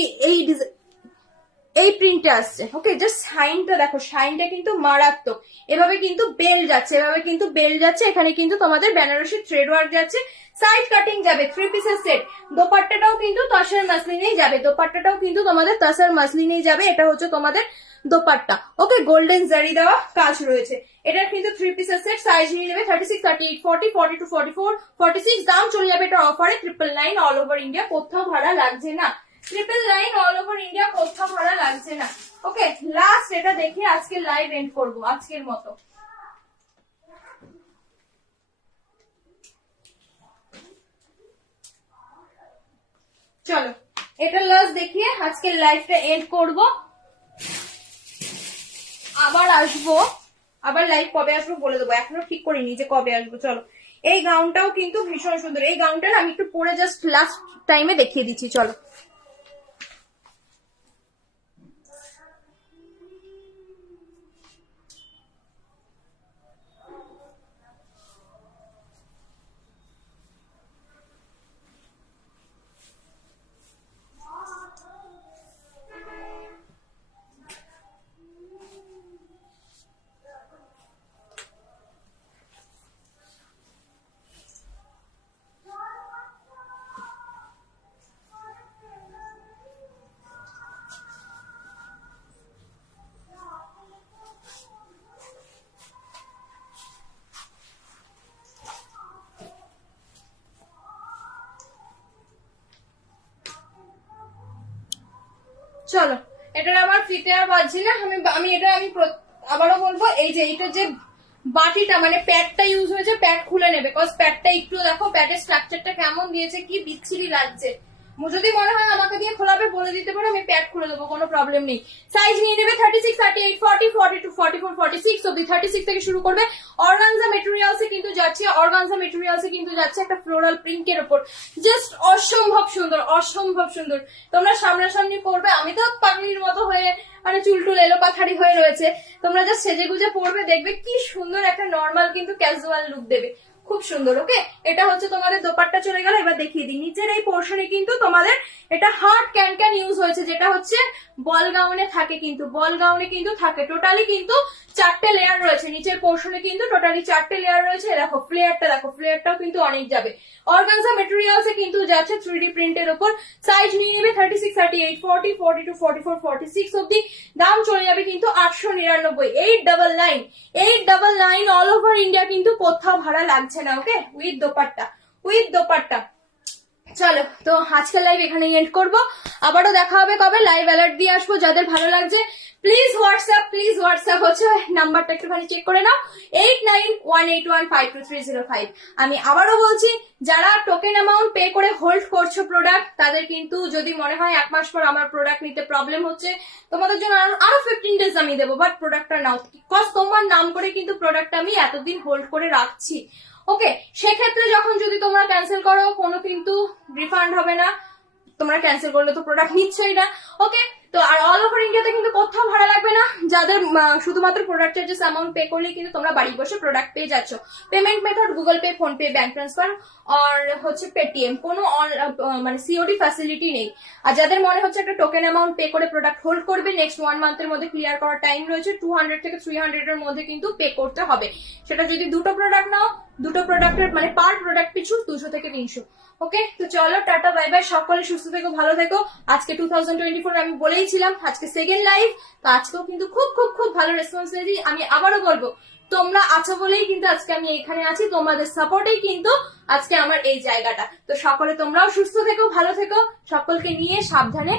এই প্রিন্টে আসছে। ওকে, জাস্ট শাইনটা দেখো, শাইনটা কিন্তু মারাত্মক। এভাবে কিন্তু বেল যাচ্ছে, এভাবে কিন্তু বেল যাচ্ছে। এখানে কিন্তু তোমাদের বেনারসি থ্রেড ওয়ার্ক যাচ্ছে, সাইড কাটিং যাবে, 3 পিসের সেট। দোপাট্টাটাও কিন্তু তসর মাসলিনেই যাবে, দোপাট্টাটাও কিন্তু তোমাদের তসর মাসলিনেই যাবে। এটা হচ্ছে তোমাদের দোপাট্টা। ওকে, গোল্ডেন জারি দেওয়া কাজ রয়েছে। এটা কিন্তু 3 পিসের সেট। সাইজ নিয়ে নেবে 36, 38, 40, 42, 44, 46। দাম চলে যাবে এটা অফারে 999 অল ওভার ইন্ডিয়া, কোথাও ভাড়া লাগছে না। 999 অল ওভার ইন্ডিয়া, কোথাও ভাড়া লাগছে না। ওকে, লাস্ট এটা দেখে আজকে লাইভ এন্ড করবো আজকের মতো। চলো, এটা লাস্ট দেখিয়ে আজকে লাইভটা এন্ড করব। আবার আসবো, আবার লাইভ কবে আসবো বলে দেবো, এখনো ঠিক করিনি যে কবে আসবো। চলো, এই গাউনটাও কিন্তু ভীষণ সুন্দর। এই গাউনটা আমি একটু পরে জাস্ট লাস্ট টাইমে দেখিয়ে দিচ্ছি, চলো। চলো, এটার আমার ফিতে আর বাজছে না। আমি এটা আবারও বলবো, এই যে এটা যে বাটিটা মানে প্যাডটা ইউজ হয়েছে, প্যাড খুলে নেবে, বিকজ প্যাডটা একটু দেখো, প্যাডের স্ট্রাকচারটা কেমন দিয়েছে, কি বিচ্ছিরি লাগছে। যদি মনে হয় আমাকে দিয়ে খোলাবে বলে দিতে পারো, আমি প্যাড খুলে দেবো, কোনো প্রবলেম নেই। সাইজ নিয়ে নেবে 36, 38, 40, 42, 44, 46 অব্দি। 36 থেকে শুরু করবে। অর্গানজা মেটেরিয়ালসে কিন্তু যাচ্ছে, অর্গানজা মেটেরিয়ালসে কিন্তু যাচ্ছে একটা ফ্লোরাল প্রিন্টের উপর। জাস্ট অসম্ভব সুন্দর, অসম্ভব সুন্দর। তোমরা সামনাসামনি পড়বে, আমি তো পাগলির মতো হয়ে মানে চুলটুল এলো পাথারি হয়ে রয়েছে। তোমরা জাস্ট সেজে গুজে পড়বে, দেখবে কি সুন্দর একটা নর্মাল কিন্তু ক্যাজুয়াল লুক দেবে, খুব সুন্দর। ওকে, এটা হচ্ছে তোমাদের দোপাট্টা চলে গেল। এবার দেখিয়ে দিই নিচের এই পোর্শনে কিন্তু তোমাদের এটা হার্ড ক্যান ইউজ হয়েছে, যেটা হচ্ছে বল গাউনে থাকে, কিন্তু বল গাউনে কিন্তু থাকে। টোটালি কিন্তু 4টে লেয়ার রয়েছে নিচের পোর্শনে, কিন্তু টোটালি 4টে লেয়ার রয়েছে। দেখো ফ্লেয়ারটা, দেখো ফ্লেয়ারটাও কিন্তু অনেক যাবে। অর্গানজা মেটেরিয়ালসে কিন্তু যাচ্ছে 3D প্রিন্টের উপর। সাইজ নিয়ে নেবে 36, 38, 40, 42, 44, 46 অব্দি। দাম চলে যাবে কিন্তু 899, 899, 899 অল ওভার ইন্ডিয়া, কিন্তু কোথাও ভাড়া লাগছে না। ওকে, উইথ দোপাট্টা, উইথ দোপাট্টা। চলো, তো আজকের লাইভ এখানে এন্ড করবো। আবারও দেখা হবে কবে, লাইভ অ্যালার্ট দিয়ে আসবো। যাদের ভালো লাগছে প্লিজ হোয়াটসঅ্যাপ হচ্ছে নাম্বারটা একটুখানি চেক করে নাও, 8918815230 আমি আবারও বলছি, যারা টোকেন অ্যামাউন্ট পে করে হোল্ড করছো প্রোডাক্ট, তাদের কিন্তু যদি মনে হয় 1 মাস পর আমার প্রোডাক্ট নিতে প্রবলেম হচ্ছে, তোমাদের জন্য আরো 15 ডেজ আমি দেবো, বাট প্রোডাক্টটা নাও, বিকজ তোমার নাম করে কিন্তু প্রোডাক্টটা আমি এতদিন হোল্ড করে রাখছি। ওকে, সেক্ষেত্রে যখন যদি তোমরা ক্যান্সেল করো, কোনো কিন্তু রিফান্ড হবে না। তোমরা ক্যান্সেল করলে তো প্রোডাক্ট নিচ্ছেই না। ওকে, তো তো আর অল ওভার ইন্ডিয়াতে কিন্তু কোথাও ভাড়া লাগবে না, যাদের শুধুমাত্র প্রোডাক্ট চার্জেস অ্যামাউন্ট পে করলে কিন্তু তোমরা বাড়ি বসে প্রোডাক্ট পেয়ে যাচ্ছ। Payment method Google Pay, PhonePe, bank transfer আর হচ্ছে পেটিএম, কোনো মানে সিওডি ফ্যাসিলিটি নেই। আর যাদের মনে হচ্ছে একটা টোকেন অ্যামাউন্ট পে করে প্রোডাক্ট হোল্ড করবে, নেক্সট 1 মান্থের মধ্যে ক্লিয়ার করার টাইম রয়েছে, 200 থেকে 300 এর মধ্যে কিন্তু পে করতে হবে। সেটা যদি দুটো প্রোডাক্ট নাও, দুটো প্রোডাক্টের মানে পার প্রোডাক্ট পিছু 200 থেকে 300। ওকে, তো চলো টাটা বাই বাই, সকলে সুস্থ থেকো, ভালো থেকো। আজকে 2024 আমি বলেইছিলাম আজকে সেকেন্ড লাইভ, তো আজকেও কিন্তু খুব খুব খুব ভালো রেসপন্স দিয়েছি। আমি আবারও বলবো, তোমরা আছো বলেই কিন্তু আজকে আমি এখানে আছি, তোমাদের সাপোর্টেই কিন্তু আজকে আমার এই জায়গাটা। তো সকলে তোমরাও সুস্থ থেকো, ভালো থেকো, সকলকে নিয়ে সাবধানে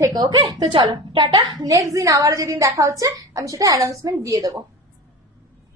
থেকো। ওকে, তো চলো টাটা। নেক্সট দিন আবার যেদিন দেখা হচ্ছে আমি সেটা অ্যানাউন্সমেন্ট দিয়ে দেবো।